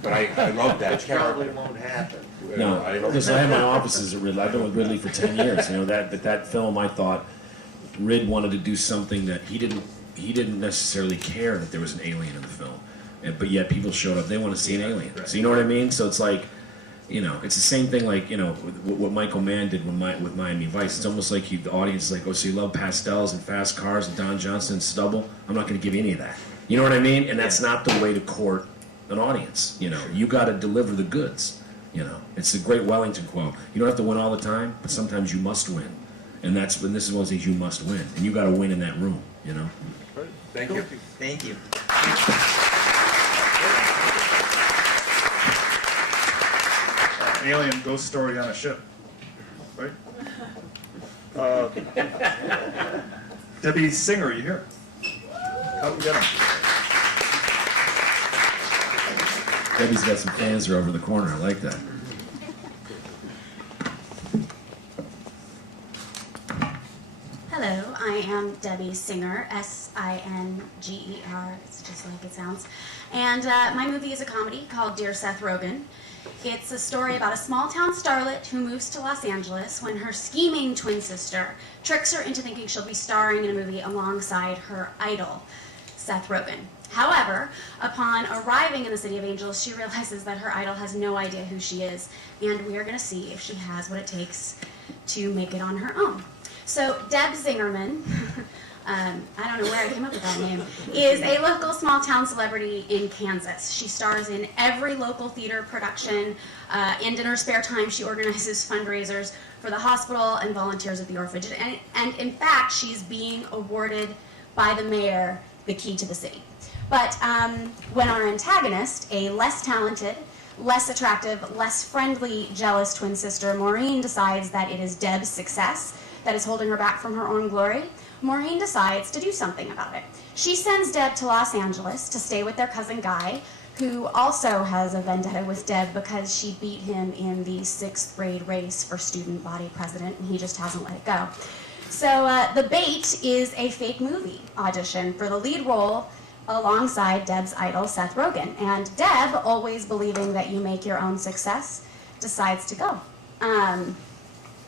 but I love that character. won't happen. No, I because I have my offices at Ridley. I've been with Ridley for 10 years. That film, I thought Rid wanted to do something that he didn't necessarily care that there was an alien in the film, but yet people showed up. They want to see an alien. Right. So you know what I mean? So it's like, it's the same thing like what Michael Mann did with Miami Vice. It's almost like the audience is like, oh, so you love pastels and fast cars and Don Johnson and stubble? I'm not going to give you any of that. You know what I mean? And that's not the way to court an audience. You got to deliver the goods. It's a great Wellington quote. You don't have to win all the time, but sometimes you must win. And this is one of these you must win, and you got to win in that room. Thank you. Thank you. Alien ghost story on a ship, right? Debbie Singer, you here? How do we get him? Debbie's got some fans who are over the corner. I like that. Hello, I am Debbie Singer, Singer. It's just like it sounds. And my movie is a comedy called Dear Seth Rogan. It's a story about a small-town starlet who moves to Los Angeles when her scheming twin sister tricks her into thinking she'll be starring in a movie alongside her idol, Seth Rogan. However, upon arriving in the City of Angels, she realizes that her idol has no idea who she is, and we are going to see if she has what it takes to make it on her own. So Deb Zingerman, I don't know where I came up with that name, is a local small-town celebrity in Kansas. She stars in every local theater production, and in her spare time she organizes fundraisers for the hospital and volunteers at the orphanage. And in fact, she's being awarded by the mayor the key to the city. But when our antagonist, a less talented, less attractive, less friendly, jealous twin sister, Maureen, decides that it is Deb's success that is holding her back from her own glory, Maureen decides to do something about it. She sends Deb to Los Angeles to stay with their cousin Guy, who also has a vendetta with Deb because she beat him in the 6th grade race for student body president, and he just hasn't let it go. So the bait is a fake movie audition for the lead role alongside Deb's idol, Seth Rogan. And Deb, always believing that you make your own success, decides to go.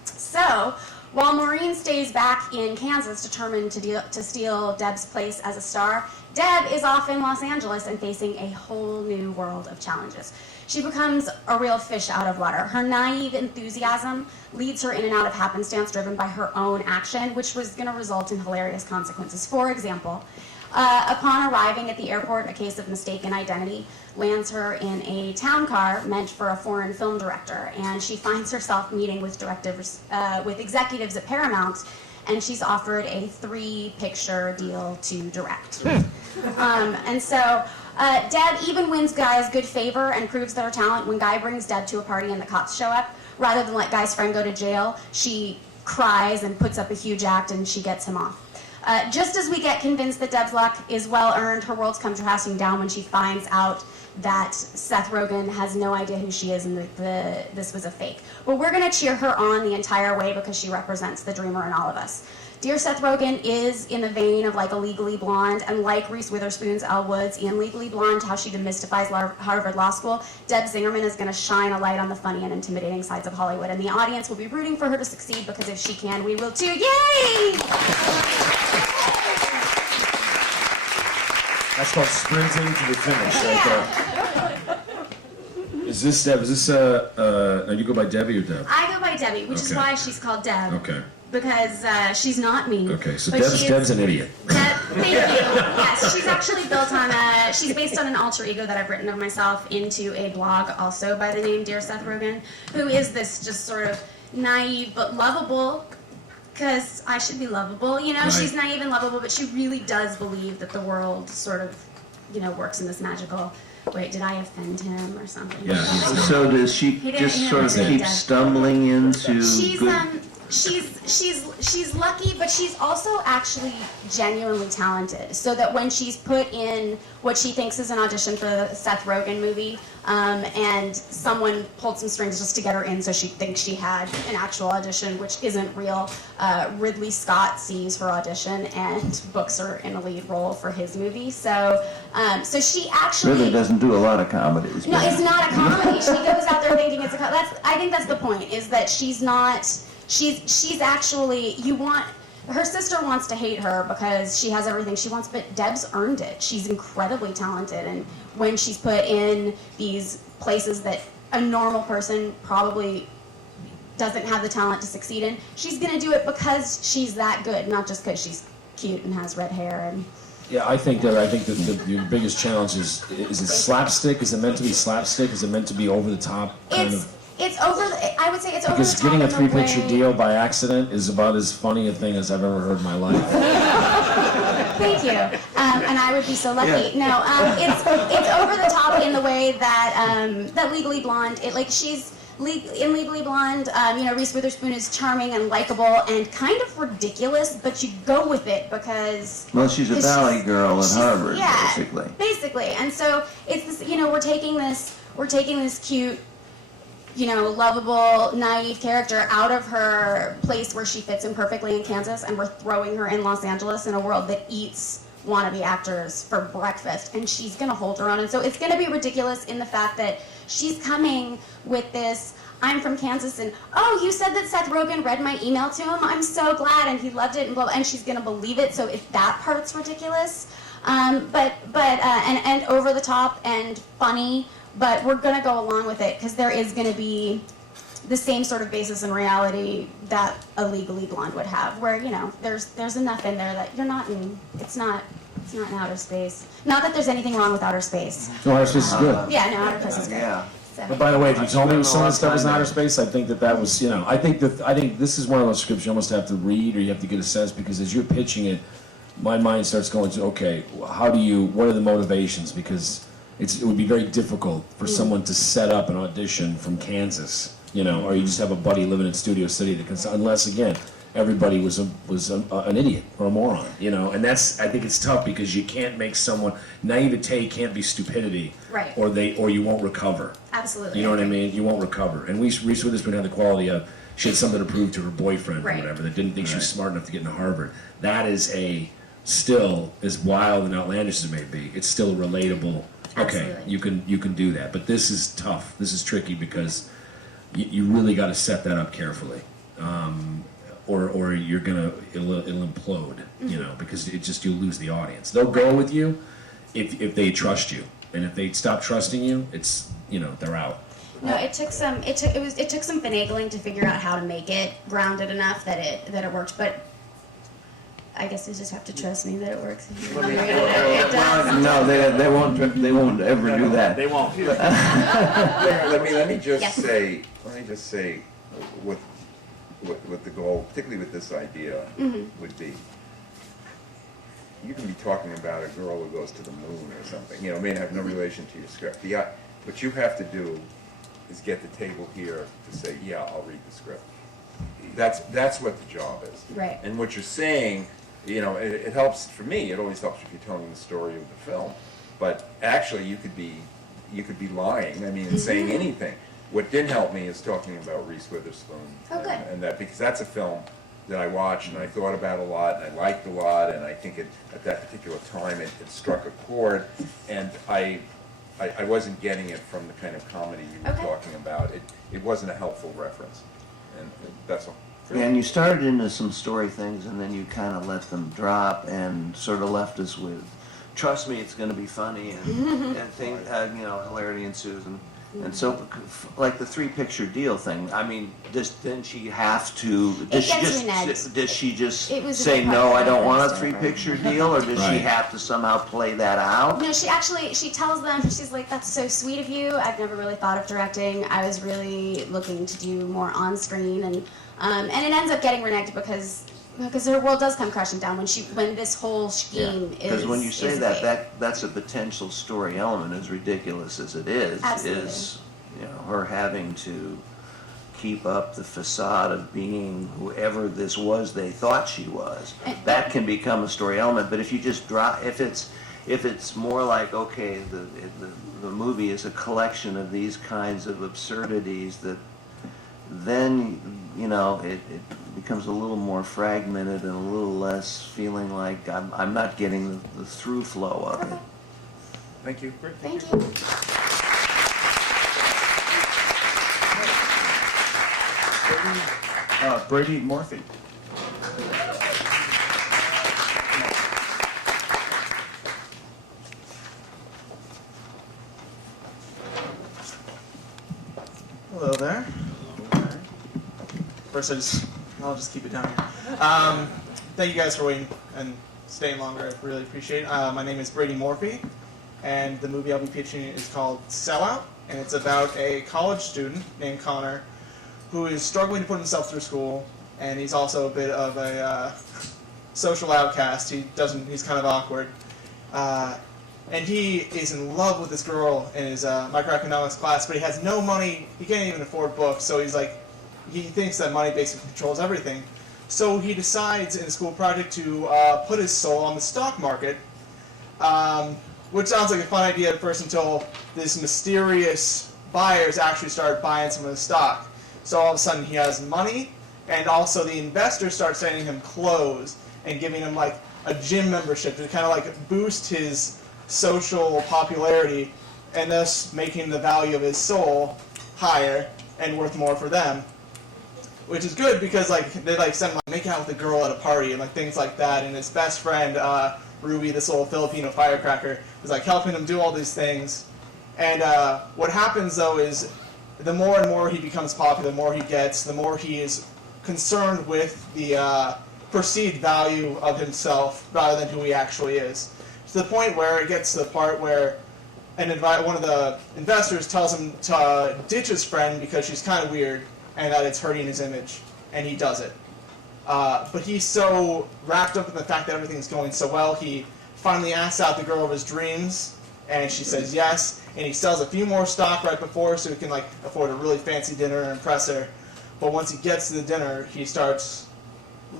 So while Maureen stays back in Kansas determined to steal Deb's place as a star, Deb is off in Los Angeles and facing a whole new world of challenges. She becomes a real fish out of water. Her naive enthusiasm leads her in and out of happenstance driven by her own action, which was going to result in hilarious consequences. For example, upon arriving at the airport, a case of mistaken identity lands her in a town car meant for a foreign film director, and she finds herself meeting with executives at Paramount, and she's offered a 3-picture deal to direct. And so Deb even wins Guy's good favor and proves their talent when Guy brings Deb to a party and the cops show up. Rather than let Guy's friend go to jail, she cries and puts up a huge act, and she gets him off. Just as we get convinced that Deb's luck is well earned, her worlds come crashing down when she finds out that Seth Rogan has no idea who she is and that this was a fake. But we're going to cheer her on the entire way because she represents the dreamer in all of us. Dear Seth Rogan is in the vein of like a Legally Blonde, and like Reese Witherspoon's Elle Woods in Legally Blonde, how she demystifies Harvard Law School, Deb Zingerman is going to shine a light on the funny and intimidating sides of Hollywood, and the audience will be rooting for her to succeed because if she can, we will too. Yay! That's called sprinting to the finish. Right there. Is this Deb? Now you go by Debbie or Deb? I go by Debbie, which is why she's called Deb. Okay. Because she's not me. Okay, so but Deb's an idiot. Thank you. Yes, she's actually built on she's based on an alter ego that I've written of myself into a blog also by the name Dear Seth Rogan, who is this just sort of naive but lovable, because I should be lovable, you know? Right. She's naive and lovable, but she really does believe that the world sort of, works in this magical... Wait, did I offend him or something? Yeah. So does she just sort of keep stumbling into She's lucky, but she's also actually genuinely talented. So that when she's put in what she thinks is an audition for the Seth Rogan movie, and someone pulled some strings just to get her in so she thinks she had an actual audition, which isn't real, Ridley Scott sees her audition and books her in a lead role for his movie. So she actually... Really doesn't do a lot of comedies. No, it's not a comedy. She goes out there thinking it's a comedy. I think that's the point, is that she's not... She's actually, her sister wants to hate her because she has everything she wants, but Deb's earned it. She's incredibly talented, and when she's put in these places that a normal person probably doesn't have the talent to succeed in, she's going to do it because she's that good, not just because she's cute and has red hair. And yeah, I think that the biggest challenge is it slapstick? Is it meant to be slapstick? Is it meant to be over the top kind of? I would say it's over the top. Because getting a 3-picture deal by accident is about as funny a thing as I've ever heard in my life. Thank you. And I would be so lucky. Yeah. No, it's over the top in the way that Legally Blonde, in Legally Blonde, Reese Witherspoon is charming and likable and kind of ridiculous, but you go with it because... Well, she's a ballet girl at Harvard, basically. Basically. And so it's this, we're taking this cute lovable, naive character out of her place where she fits in perfectly in Kansas, and we're throwing her in Los Angeles in a world that eats wannabe actors for breakfast, and she's going to hold her own. And so it's going to be ridiculous in the fact that she's coming with this, I'm from Kansas, and, oh, you said that Seth Rogan read my email to him? I'm so glad, and he loved it, and blah, blah, and she's going to believe it, so if that part's ridiculous. And over the top and funny, but we're going to go along with it, because there is going to be the same sort of basis in reality that a Legally Blonde would have, where, there's enough in there that you're not in, it's not in outer space. Not that there's anything wrong with outer space. No, outer space is good. Yeah, no, outer space is good. Yeah. So. But by the way, if you told me some of the stuff was in outer space, I think that was, I think this is one of those scripts you almost have to read, or you have to get a sense, because as you're pitching it, my mind starts going to, okay, what are the motivations? Because it would be very difficult for someone to set up an audition from Kansas, or you just have a buddy living in Studio City that can, unless, again, everybody was an idiot or a moron, and I think it's tough, because you can't make someone, naivete can't be stupidity, right? Or you won't recover. Absolutely. You know what I mean? You won't recover. And Reese Witherspoon had the quality of, she had something to prove to her boyfriend or whatever, that didn't think she was smart enough to get into Harvard. That is still, as wild and outlandish as it may be, it's still relatable. Okay, Absolutely. you can do that, but this is tough. This is tricky, because you really got to set that up carefully, or you're it'll implode. Because you'll lose the audience. They'll go with you if they trust you, and if they stop trusting you, it's they're out. No, it took some finagling to figure out how to make it grounded enough that it worked, but I guess you just have to trust me that it works. It does. No, they won't ever do that. They won't. Let me just Yes. say, with the goal, particularly with this idea, would be, you can be talking about a girl who goes to the moon or something, may have no relation to your script. What you have to do is get the table here to say, yeah, I'll read the script. That's what the job is. Right. And what you're saying, it helps, for me, it always helps if you're telling the story of the film. But actually, you could be lying, and saying anything. What didn't help me is talking about Reese Witherspoon. Oh, good. And that, because that's a film that I watched and I thought about a lot and I liked a lot, and I think at that particular time it struck a chord, and I wasn't getting it from the kind of comedy you were talking about. It wasn't a helpful reference, and that's all. Yeah, and you started into some story things, and then you kind of let them drop, and sort of left us with, trust me, it's going to be funny, and things, hilarity ensues, and so, like the 3-picture deal thing. Didn't she have to? Did she just say no? I don't want a 3-picture deal, or does she have to somehow play that out? No, she tells them, she's like, that's so sweet of you. I've never really thought of directing. I was really looking to do more on screen, and it ends up getting reneged because her world does come crashing down when this whole scheme is. Because when you say that's a potential story element, as ridiculous as it is. Absolutely. Is her having to keep up the facade of being whoever this was they thought she was. That can become a story element. But if you just drop, if it's more like, okay, the movie is a collection of these kinds of absurdities, that then it becomes a little more fragmented and a little less feeling like I'm not getting the through flow of it. Thank you. Thank you. Brady Morphy. Hello there. First, I'll just keep it down here. Thank you guys for waiting and staying longer. I really appreciate it. My name is Brady Morphy, and the movie I'll be pitching is called Sellout, and it's about a college student named Connor who is struggling to put himself through school, and he's also a bit of a social outcast. He's kind of awkward. And he is in love with this girl in his microeconomics class, but he has no money. He can't even afford books, so he thinks that money basically controls everything. So he decides in a school project to put his soul on the stock market, which sounds like a fun idea at first until this mysterious buyers actually start buying some of the stock. So all of a sudden he has money, and also the investors start sending him clothes and giving him like a gym membership to kind of like boost his social popularity, and thus making the value of his soul higher and worth more for them. Which is good because like they like send him like make out with a girl at a party and like things like that, and his best friend Ruby, this little Filipino firecracker, is like helping him do all these things. And what happens though is the more and more he becomes popular, the more he gets, the more he is concerned with the perceived value of himself rather than who he actually is. To the point where it gets to the part where one of the investors tells him to ditch his friend because she's kind of weird and that it's hurting his image, and he does it. But he's so wrapped up in the fact that everything's going so well, he finally asks out the girl of his dreams, and she says yes, and he sells a few more stock right before so he can like afford a really fancy dinner and impress her. But once he gets to the dinner, he starts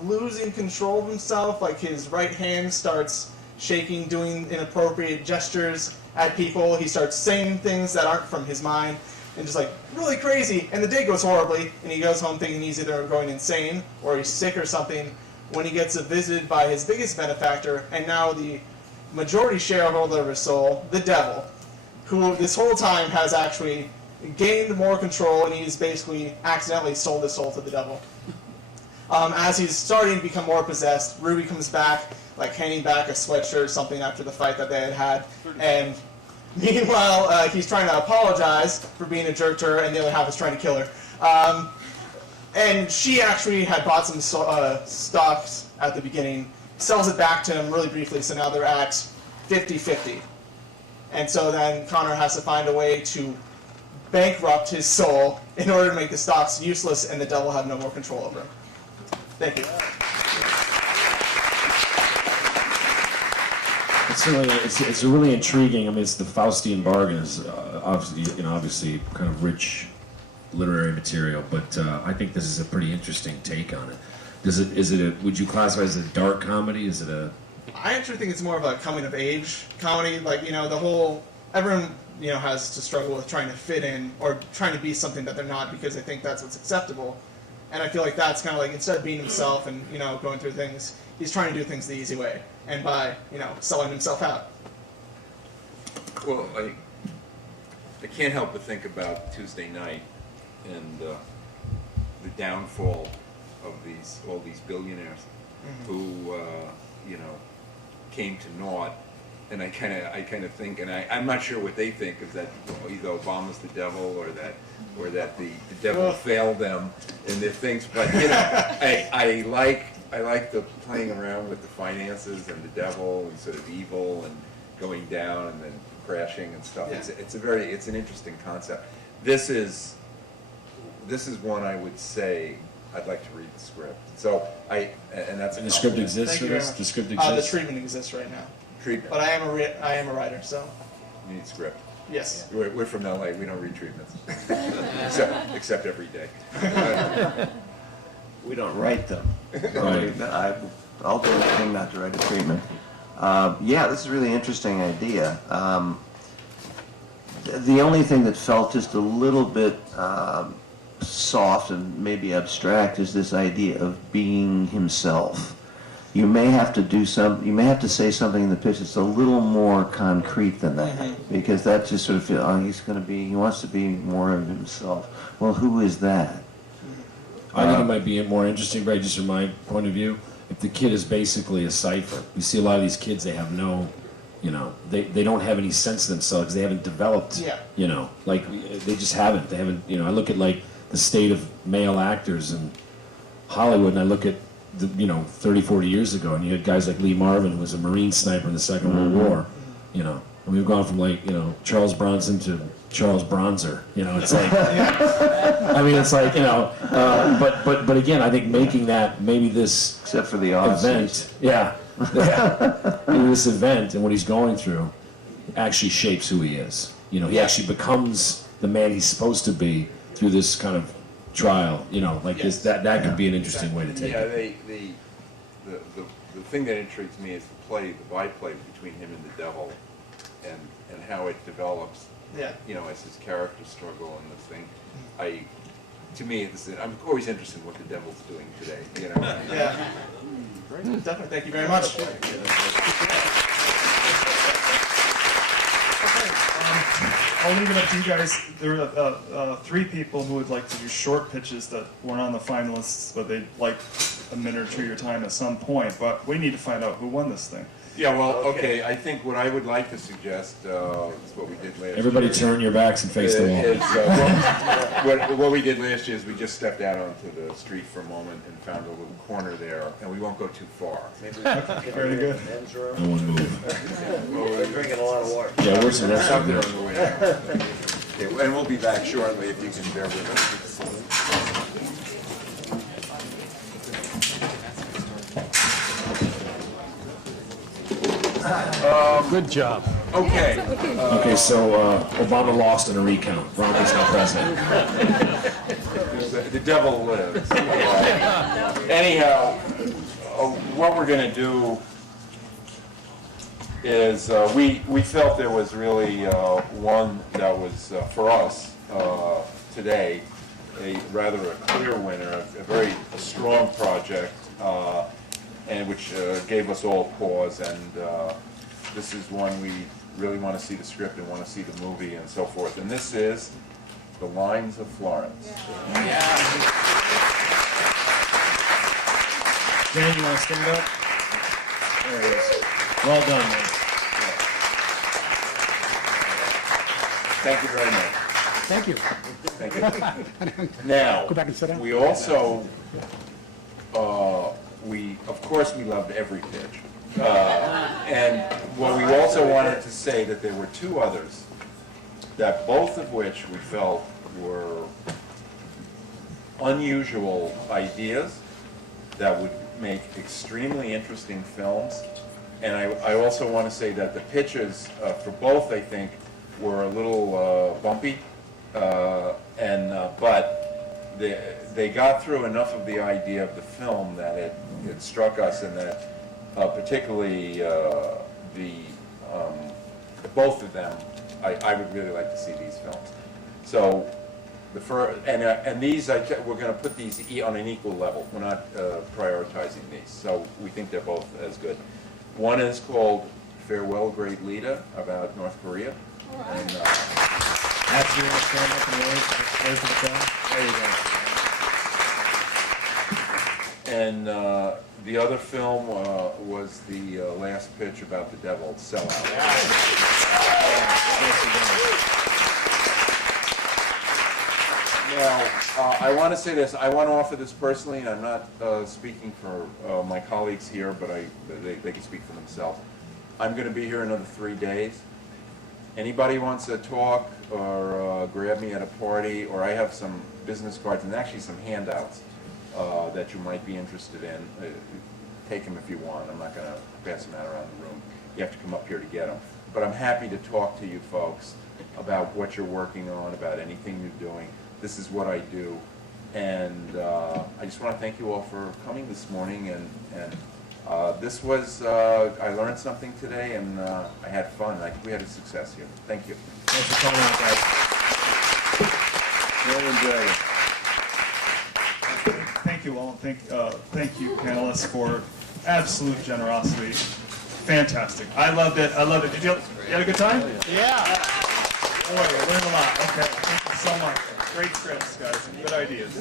losing control of himself, like his right hand starts shaking, doing inappropriate gestures at people. He starts saying things that aren't from his mind, and just like really crazy, and the day goes horribly, and he goes home thinking he's either going insane or he's sick or something, when he gets visited by his biggest benefactor, and now the majority shareholder of his soul, the devil, who this whole time has actually gained more control, and he's basically accidentally sold his soul to the devil. As he's starting to become more possessed, Ruby comes back, like handing back a sweatshirt or something after the fight that they had had, and meanwhile, he's trying to apologize for being a jerk to her, and the other half is trying to kill her. And she actually had bought some stocks at the beginning, sells it back to him really briefly, so now they're at 50-50. And so then Connor has to find a way to bankrupt his soul in order to make the stocks useless and the devil have no more control over him. Thank you. It's really intriguing. I mean, it's the Faustian bargain. Is obviously kind of rich literary material, but I think this is a pretty interesting take on it. Would you classify it as a dark comedy? Is it a? I actually think it's more of a coming of age comedy. Like everyone has to struggle with trying to fit in or trying to be something that they're not because they think that's what's acceptable. And I feel like that's kind of like instead of being himself and going through things, he's trying to do things the easy way, and by selling himself out. Well, I can't help but think about Tuesday night and the downfall of all these billionaires who came to naught. And I kind of think, and I'm not sure what they think, is that either Obama's the devil or that the devil failed them in their things. But I like the playing around with the finances and the devil and sort of evil and going down and then crashing and stuff. Yeah. It's an interesting concept. This is one I would say I'd like to read the script. So and that's and the script exists for this. The script exists. The treatment exists right now. Treatment. But I am a writer, so. You need script. Yes. We're from LA. We don't read treatments, except every day. We don't write them. Right. I'll do anything not to write a treatment. This is a really interesting idea. The only thing that felt just a little bit soft and maybe abstract is this idea of being himself. You may have to say something in the pitch that's a little more concrete than that, because that just sort of feels, he wants to be more of himself. Well, who is that? I think it might be more interesting, Ray, just from my point of view, if the kid is basically a cipher. You see a lot of these kids, they have no, they don't have any sense of themselves. They haven't developed, they just haven't. They haven't, I look at like the state of male actors in Hollywood, and I look at 30, 40 years ago, and you had guys like Lee Marvin, who was a Marine sniper in the Second World War, and we've gone from Charles Bronson to Charles Bronzer, it's like, but again, I think making that, maybe this except for the event, maybe this event and what he's going through actually shapes who he is. He actually becomes the man he's supposed to be through this kind of trial, this, that could be an interesting way to take it. The thing that intrigues me is the byplay between him and the devil, and how it develops Yeah. You know, as his character struggle in this thing. To me, I'm always interested in what the devil's doing today. You know. Yeah. Great. Definitely. Thank you very much. I'll leave it up to you guys. There are 3 people who would like to do short pitches that weren't on the finalists, but they'd like a minute or 2 of your time at some point. But we need to find out who won this thing. Yeah, well, okay, I think what I would like to suggest is what we did last year. Everybody turn your backs and face the wall. What we did last year is we just stepped out onto the street for a moment and found a little corner there, and we won't go too far. Very good. No one move. We're drinking a lot of water. Yeah, where's the rest Up of there it? on the way out. Okay, and we'll be back shortly if you can bear with us. Good job. Okay. Okay, so Obama lost in a recount. Romney's not president. The devil lives. Anyhow, what we're going to do is we felt there was really one that was for us today a clear winner, a very strong project, and which gave us all pause. And this is one we really want to see the script and want to see the movie and so forth. And this is The Lines of Florence. Dan, you want to stand up? There it is. Well done, man. Thank you very much. Thank you. Thank you. Now, Go back and sit down. we also, of course, we loved every pitch. And what we also wanted to say that there were 2 others, that both of which we felt were unusual ideas that would make extremely interesting films. And I also want to say that the pitches for both, I think, were a little bumpy, but they got through enough of the idea of the film that it struck us, and that particularly both of them, I would really like to see these films. So the first, and these we're going to put these on an equal level. We're not prioritizing these, so we think they're both as good. One is called Farewell, Great Leader, about North Korea. And, After you stand up and wave for the crowd. there you go. And the other film was the last pitch about the devil, Sellout. Now, I want to say this. I want to offer this personally, and I'm not speaking for my colleagues here, but they can speak for themselves. I'm going to be here another 3 days. Anybody wants to talk or grab me at a party, or I have some business cards and actually some handouts that you might be interested in. Take them if you want. I'm not going to pass them out around the room. You have to come up here to get them. But I'm happy to talk to you folks about what you're working on, about anything you're doing. This is what I do. And I just want to thank you all for coming this morning. And this was, I learned something today, and I had fun. I think we had a success here. Thank you. Thanks for coming out, guys. Really enjoyed it. Thank you all. Thank you, panelists, for absolute generosity. Fantastic. I loved it. Did you had a good time? Yeah. Boy, I learned a lot. Okay. Thank you so much. Great scripts, guys. Good ideas.